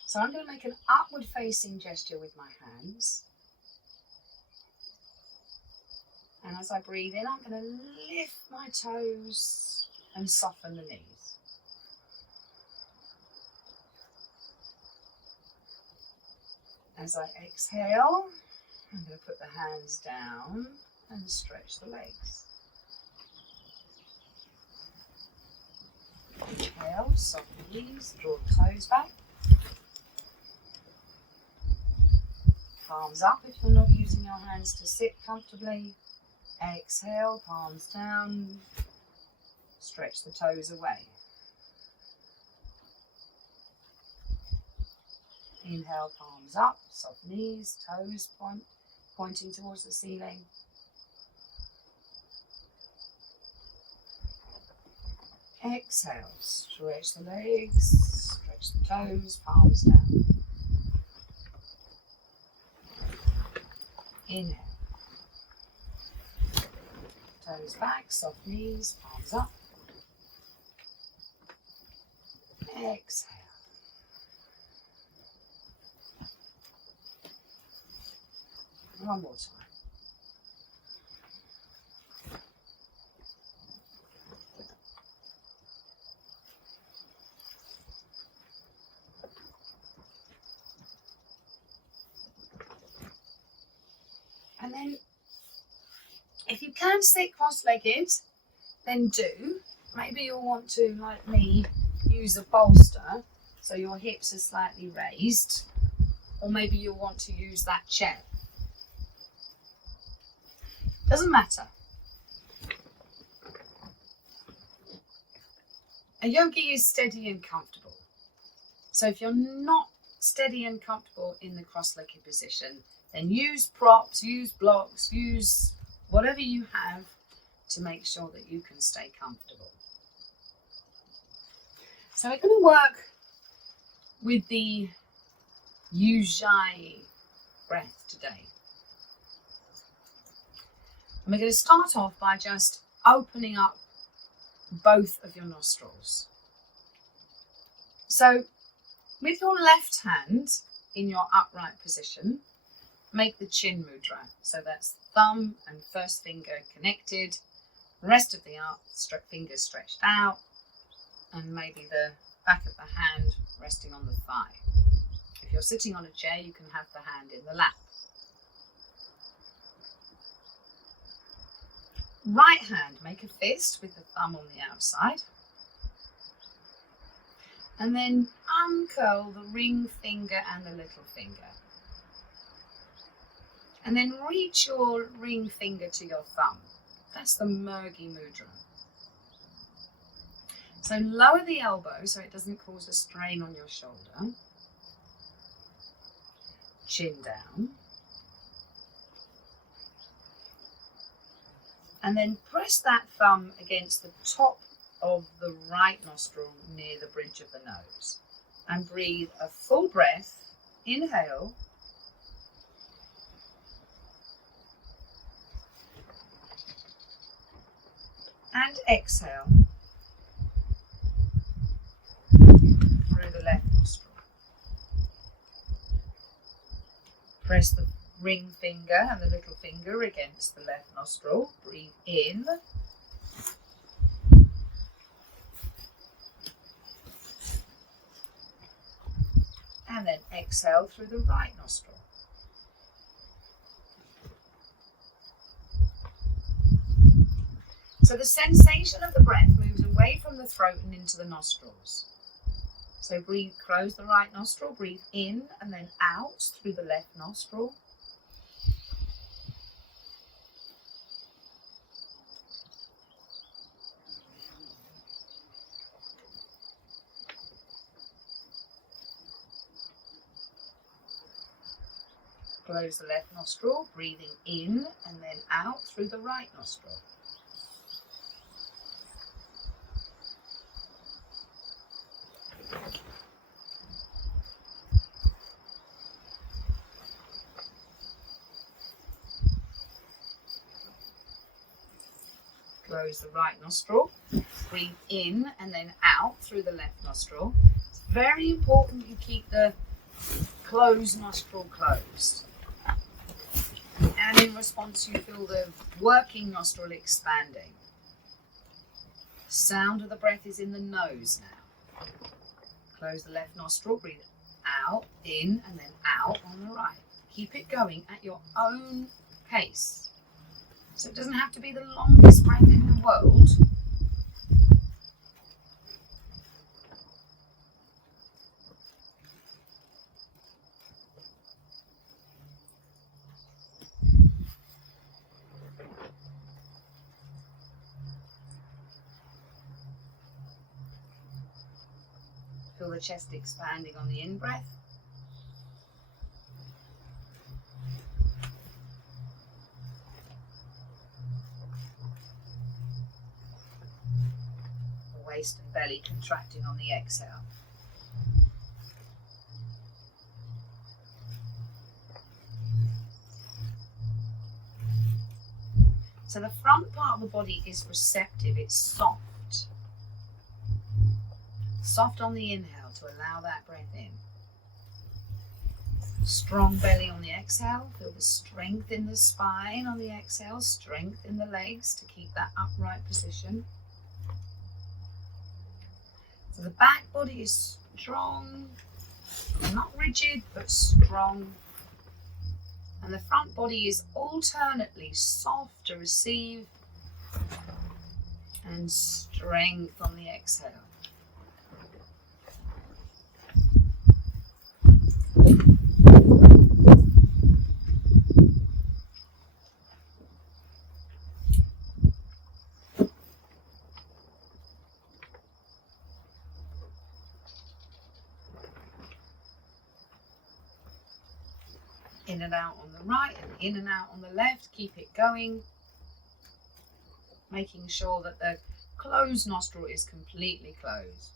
So I'm going to make an upward facing gesture with my hands. And as I breathe in, I'm going to lift my toes and soften the knees. As I exhale, I'm going to put the hands down and stretch the legs. Inhale, soften the knees, draw the toes back. Palms up if you're not using your hands to sit comfortably. Exhale, palms down, stretch the toes away. Inhale, palms up, soft knees, toes pointing towards the ceiling. Exhale, stretch the legs, stretch the toes, palms down. Inhale. Toes back, soft knees, palms up. Exhale. One more time. And then, if you can sit cross-legged, then do. Maybe you'll want to, like me, use a bolster so your hips are slightly raised. Or maybe you'll want to use that chair. Doesn't matter. A yogi is steady and comfortable. So if you're not steady and comfortable in the cross-legged position, then use props, use blocks, use whatever you have to make sure that you can stay comfortable. So we're going to work with the Ujjayi breath today. And we're going to start off by just opening up both of your nostrils. So with your left hand in your upright position, make the chin mudra. So that's thumb and first finger connected, rest of the fingers stretched out, and maybe the back of the hand resting on the thigh. If you're sitting on a chair, you can have the hand in the lap. Right hand, make a fist with the thumb on the outside. And then uncurl the ring finger and the little finger. And then reach your ring finger to your thumb. That's the Murgi Mudra. So lower the elbow so it doesn't cause a strain on your shoulder. Chin down. And then press that thumb against the top of the right nostril near the bridge of the nose. And breathe a full breath. Inhale. And exhale through the left nostril. Press the ring finger and the little finger against the left nostril. Breathe in. And then exhale through the right nostril. So the sensation of the breath moves away from the throat and into the nostrils. So breathe, close the right nostril, breathe in and then out through the left nostril. Close the left nostril, breathing in and then out through the right nostril. close the right nostril. Breathe in and then out through the left nostril. It's very important you keep the closed nostril closed. And in response, you feel the working nostril expanding. Sound of the breath is in the nose now. Close the left nostril, breathe out, in, and then out on the right. Keep it going at your own pace. So it doesn't have to be the longest breath in the world. Feel the chest expanding on the in-breath. The waist and belly contracting on the exhale. So the front part of the body is receptive, it's soft. Soft on the inhale to allow that breath in. Strong belly on the exhale. Feel the strength in the spine on the exhale. Strength in the legs to keep that upright position. So the back body is strong. Not rigid, but strong. And the front body is alternately soft to receive and strength on the exhale. In and out on the right and in and out on the left. Keep it going. Making sure that the closed nostril is completely closed.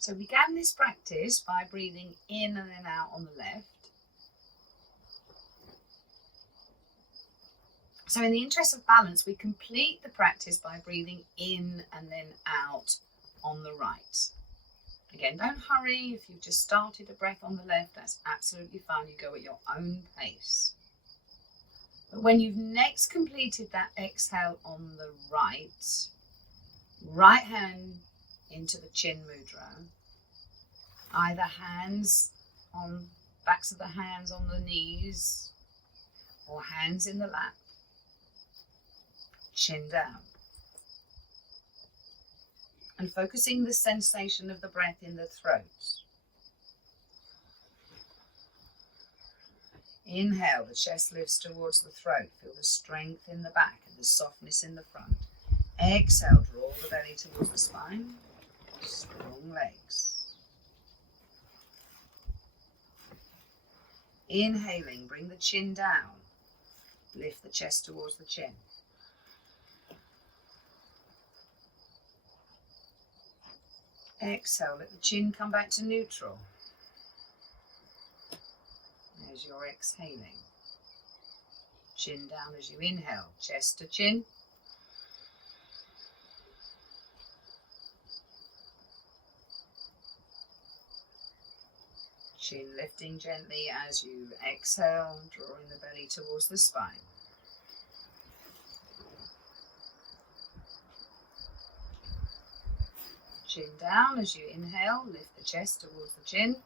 So we began this practice by breathing in and then out on the left. So in the interest of balance, we complete the practice by breathing in and then out on the right. Again, don't hurry. If you've just started a breath on the left, that's absolutely fine. You go at your own pace. But when you've next completed that exhale on the right hand into the chin mudra, either hands on backs of the hands on the knees or hands in the lap, chin down. And focusing the sensation of the breath in the throat. Inhale, the chest lifts towards the throat. Feel the strength in the back and the softness in the front. Exhale, draw the belly towards the spine. Strong legs. Inhaling, bring the chin down. Lift the chest towards the chin. Exhale, let the chin come back to neutral. As you're exhaling. Chin down as you inhale, chest to chin. Chin lifting gently as you exhale, drawing the belly towards the spine. Chin down as you inhale, lift the chest towards the chin.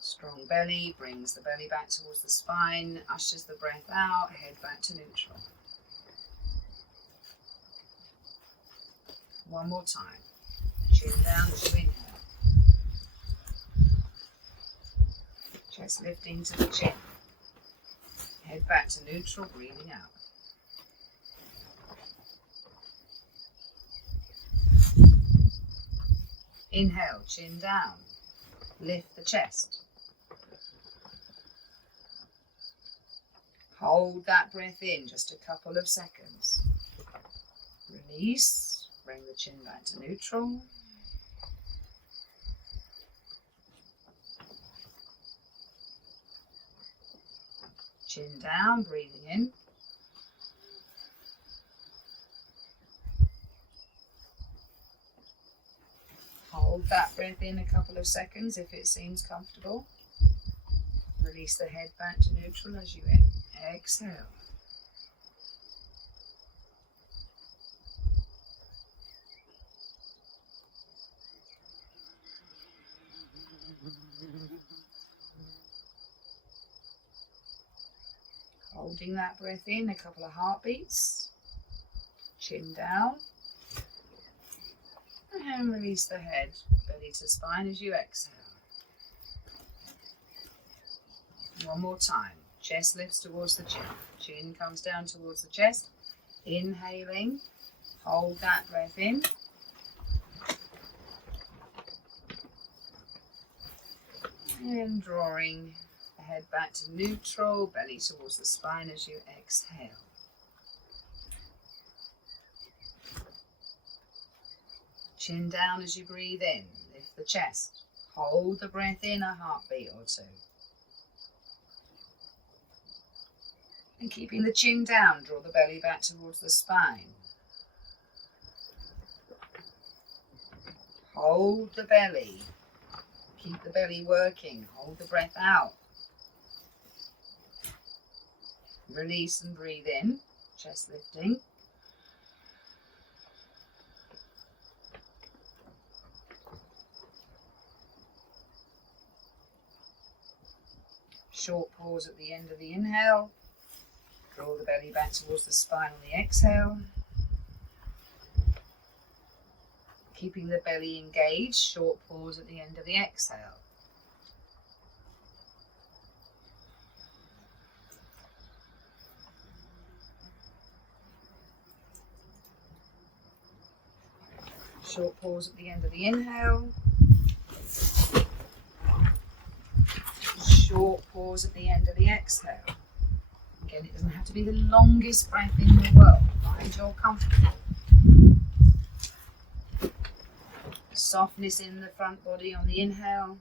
Strong belly brings the belly back towards the spine, ushers the breath out, head back to neutral. One more time. Chin down as you inhale. Chest lifting to the chin. Head back to neutral, breathing out. Inhale, chin down. Lift the chest. Hold that breath in just a couple of seconds. Release, bring the chin back to neutral. Chin down, breathing in. Hold that breath in a couple of seconds if it seems comfortable. Release the head back to neutral as you exhale. Holding that breath in a couple of heartbeats. Chin down. And release the head, belly to spine as you exhale. One more time. Chest lifts towards the chin. Chin comes down towards the chest. Inhaling. Hold that breath in. And drawing the head back to neutral, belly towards the spine as you exhale. Chin down as you breathe in. Lift the chest. Hold the breath in a heartbeat or two. And keeping the chin down, draw the belly back towards the spine. Hold the belly. Keep the belly working. Hold the breath out. Release and breathe in. Chest lifting. Short pause at the end of the inhale. Draw the belly back towards the spine on the exhale. Keeping the belly engaged, short pause at the end of the exhale. Short pause at the end of the inhale. Short pause at the end of the exhale. Again, it doesn't have to be the longest breath in the world. Find you're comfortable. Softness in the front body on the inhale.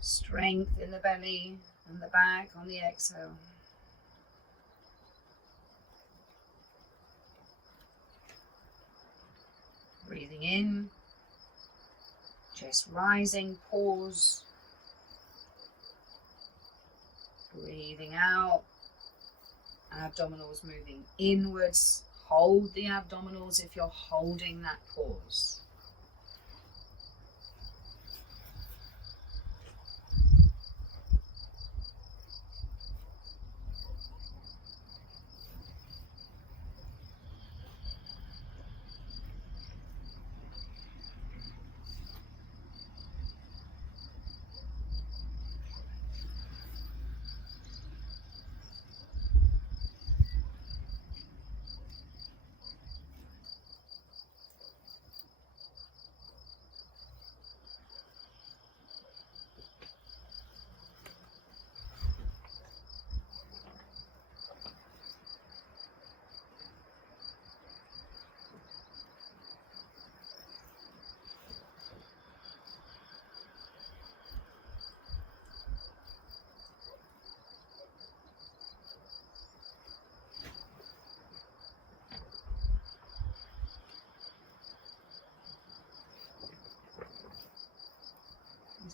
Strength in the belly and the back on the exhale. Breathing in. Chest rising, pause. Breathing out. Abdominals moving inwards. Hold the abdominals if you're holding that pause.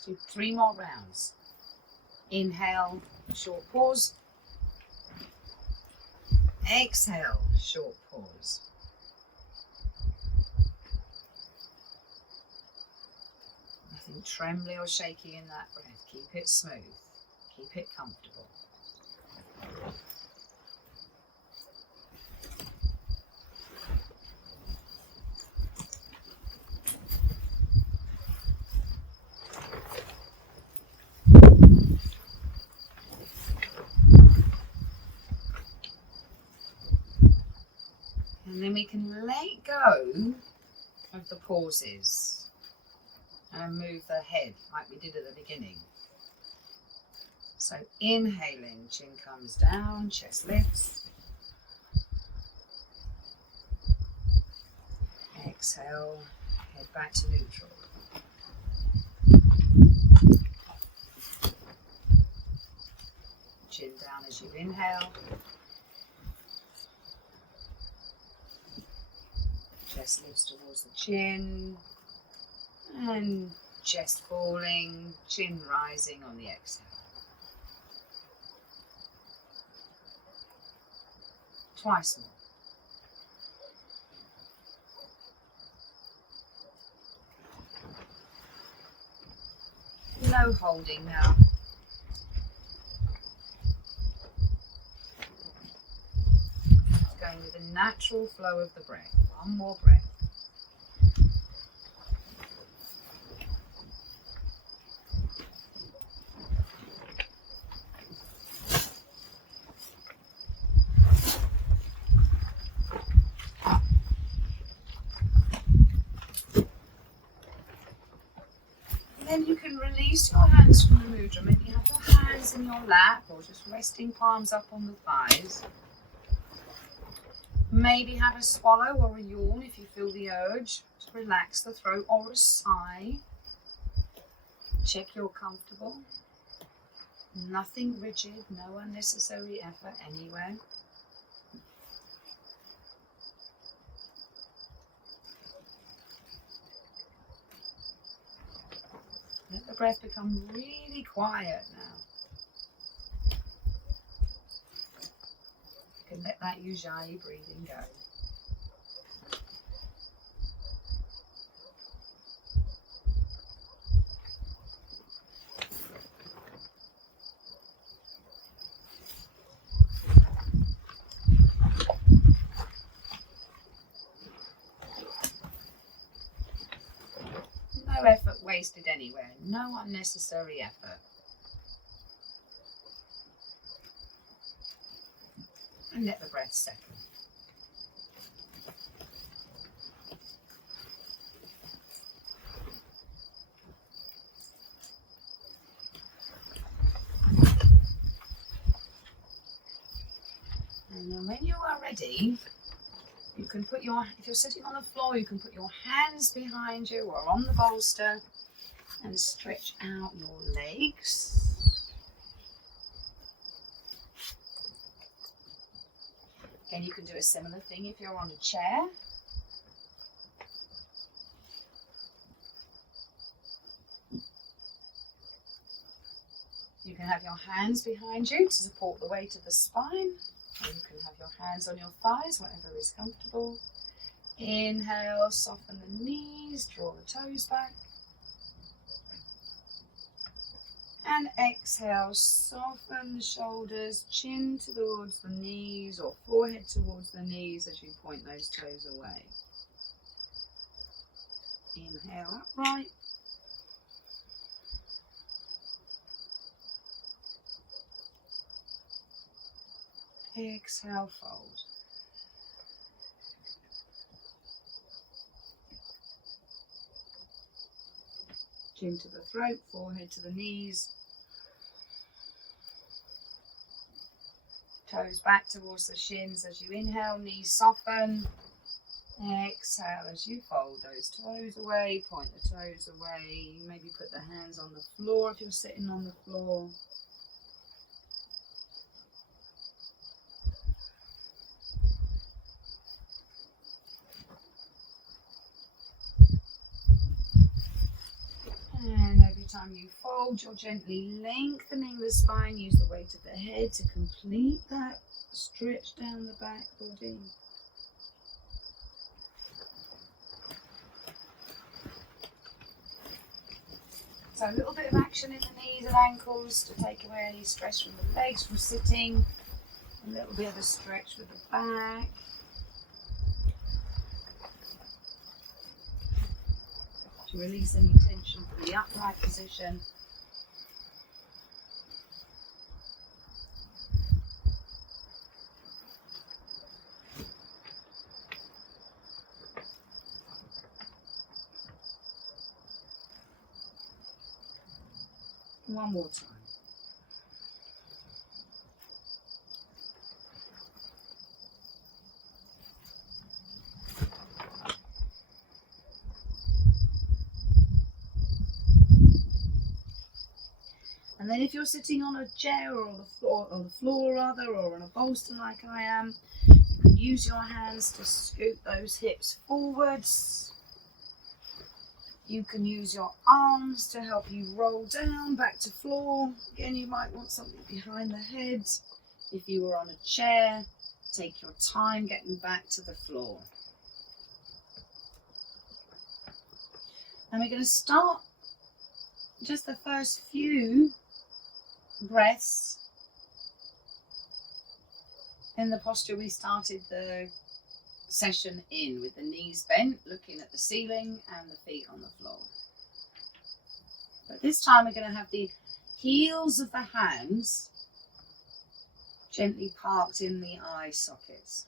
Do 3 more rounds. Inhale, short pause. Exhale, short pause. Nothing trembly or shaky in that breath. Keep it smooth. Keep it comfortable. And then we can let go of the pauses and move the head like we did at the beginning. So inhaling, chin comes down, chest lifts. Exhale, head back to neutral. Chin down as you inhale. Chest lifts towards the chin. And chest falling, chin rising on the exhale. Twice more. No holding now. Going with the natural flow of the breath. One more breath. Then you can release your hands from the mudra. Maybe you have your hands in your lap or just resting palms up on the thighs. Maybe have a swallow or a yawn if you feel the urge to relax the throat, or a sigh. Check you're comfortable. Nothing rigid, no unnecessary effort anywhere. Let the breath become really quiet now. You can let that ujjayi breathing go. No effort wasted anywhere, no unnecessary effort. And let the breath settle. And then when you are ready, you can put if you're sitting on the floor, you can put your hands behind you or on the bolster and stretch out your legs. Again, you can do a similar thing if you're on a chair. You can have your hands behind you to support the weight of the spine. Or you can have your hands on your thighs, whatever is comfortable. Inhale, soften the knees, draw the toes back. And exhale, soften the shoulders, chin towards the knees or forehead towards the knees as you point those toes away. Inhale, upright. Exhale, fold. Chin to the throat, forehead to the knees. Toes back towards the shins as you inhale, knees soften. Exhale as you fold those toes away, point the toes away. Maybe put the hands on the floor if you're sitting on the floor. And every time you fold, you're gently lengthening the spine. Use the weight of the head to complete that stretch down the back body. So a little bit of action in the knees and ankles to take away any stress from the legs from sitting. A little bit of a stretch with the back. To release any tension from the upright position. One more time. And then if you're sitting on a chair or the floor rather, or on a bolster like I am, you can use your hands to scoot those hips forwards. You can use your arms to help you roll down back to floor. Again, you might want something behind the head. If you were on a chair, take your time getting back to the floor. And we're going to start just the first few breaths in the posture we started the session in, with the knees bent, looking at the ceiling and the feet on the floor. But this time we're going to have the heels of the hands gently parked in the eye sockets.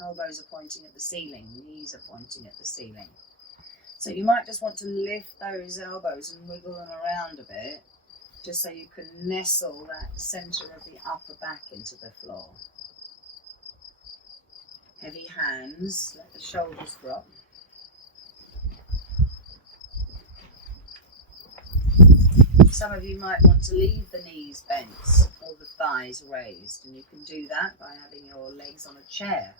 Elbows are pointing at the ceiling, knees are pointing at the ceiling. So you might just want to lift those elbows and wiggle them around a bit, just so you can nestle that centre of the upper back into the floor. Heavy hands, let the shoulders drop. Some of you might want to leave the knees bent or the thighs raised, and you can do that by having your legs on a chair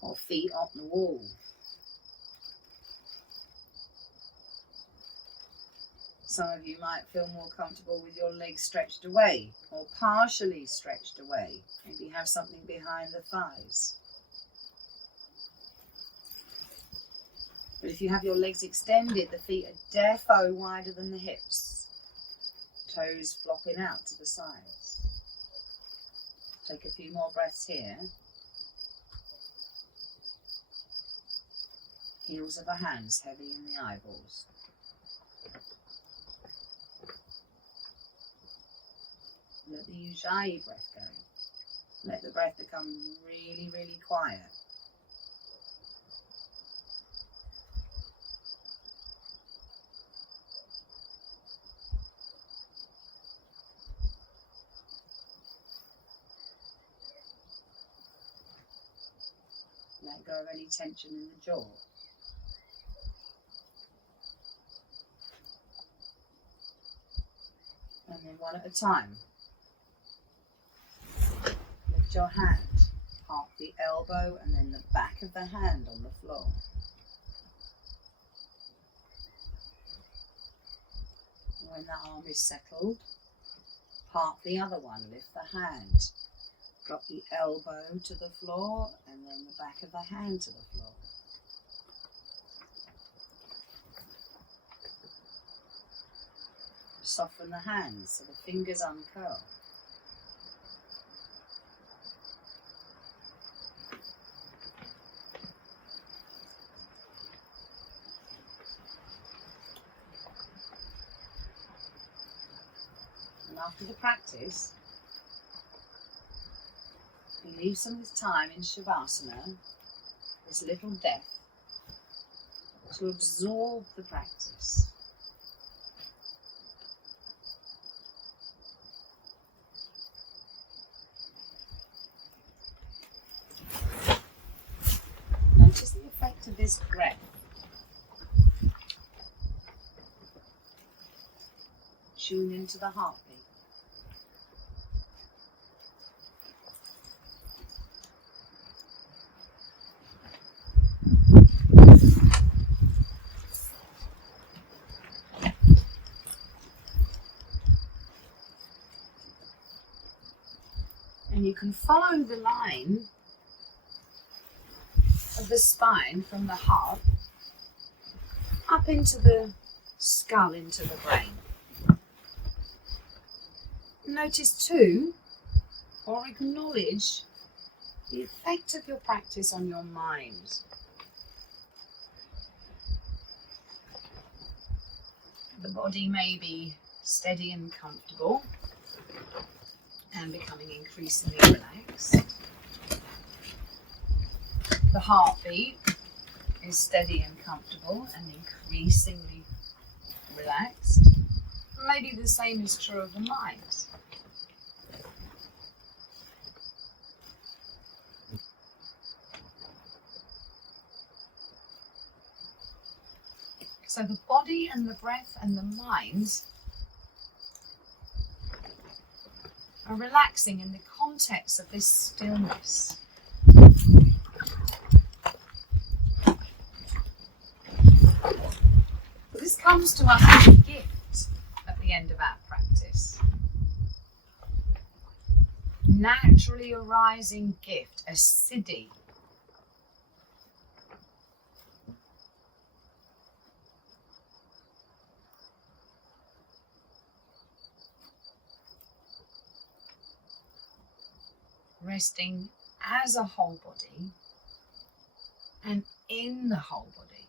or feet on the wall. Some of you might feel more comfortable with your legs stretched away or partially stretched away. Maybe have something behind the thighs. But if you have your legs extended, the feet are defo wider than the hips. Toes flopping out to the sides. Take a few more breaths here. Heels of the hands heavy in the eyeballs. Let the Ujjayi breath go. Let the breath become really, really quiet. Let go of any tension in the jaw. And then one at a time. Lift your hand, park the elbow and then the back of the hand on the floor. When the arm is settled, park the other one, lift the hand. Drop the elbow to the floor and then the back of the hand to the floor. Soften the hands so the fingers uncurl. And after the practice, we leave some time in Shavasana, this little death, to absorb the practice. Notice the effect of this breath. Tune into the heartbeat. And you can follow the line of the spine from the heart up into the skull, into the brain. Notice too, or acknowledge the effect of your practice on your mind. The body may be steady and comfortable and becoming increasingly relaxed. The heartbeat is steady and comfortable and increasingly relaxed. Maybe the same is true of the mind. So the body and the breath and the mind are relaxing in the context of this stillness. This comes to us as a gift at the end of our practice. Naturally arising gift, a siddhi. Resting as a whole body and in the whole body.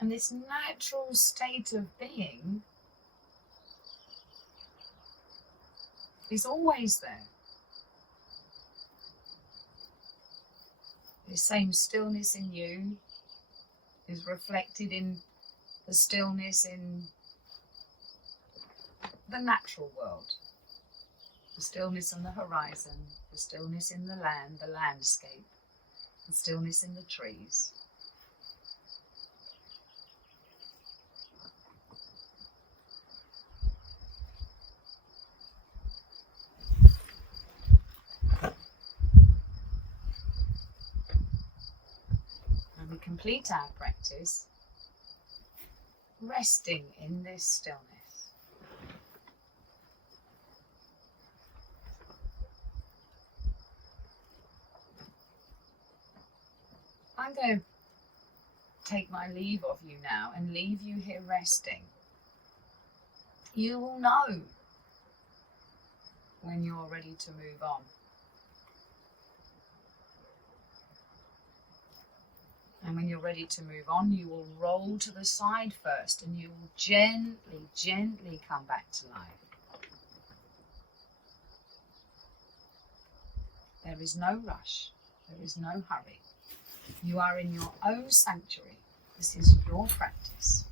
And this natural state of being is always there. The same stillness in you is reflected in the stillness in the natural world. The stillness on the horizon, the stillness in the land, the landscape, the stillness in the trees. And we complete our practice resting in this stillness. I'm going to take my leave of you now and leave you here resting. You will know when you're ready to move on. And when you're ready to move on, you will roll to the side first and you will gently, gently come back to life. There is no rush. There is no hurry. You are in your own sanctuary. This is your practice.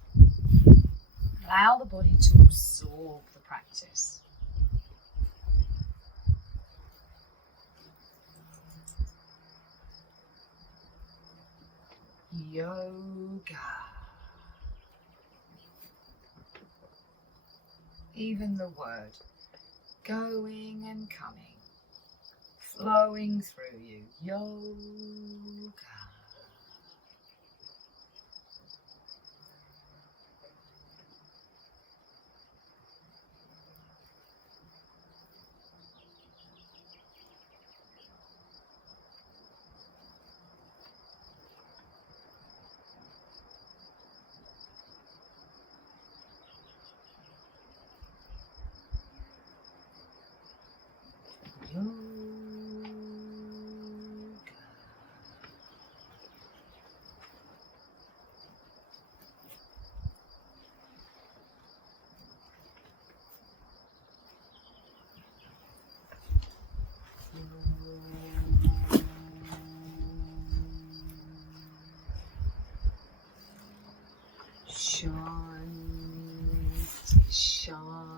Allow the body to absorb the practice. Yoga. Even the word going and coming, flowing through you. Yoga. Shanti, Shanti,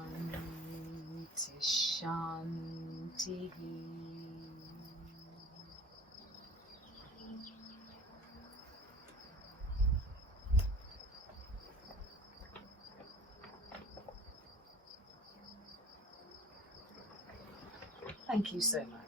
Shanti. Thank you so much.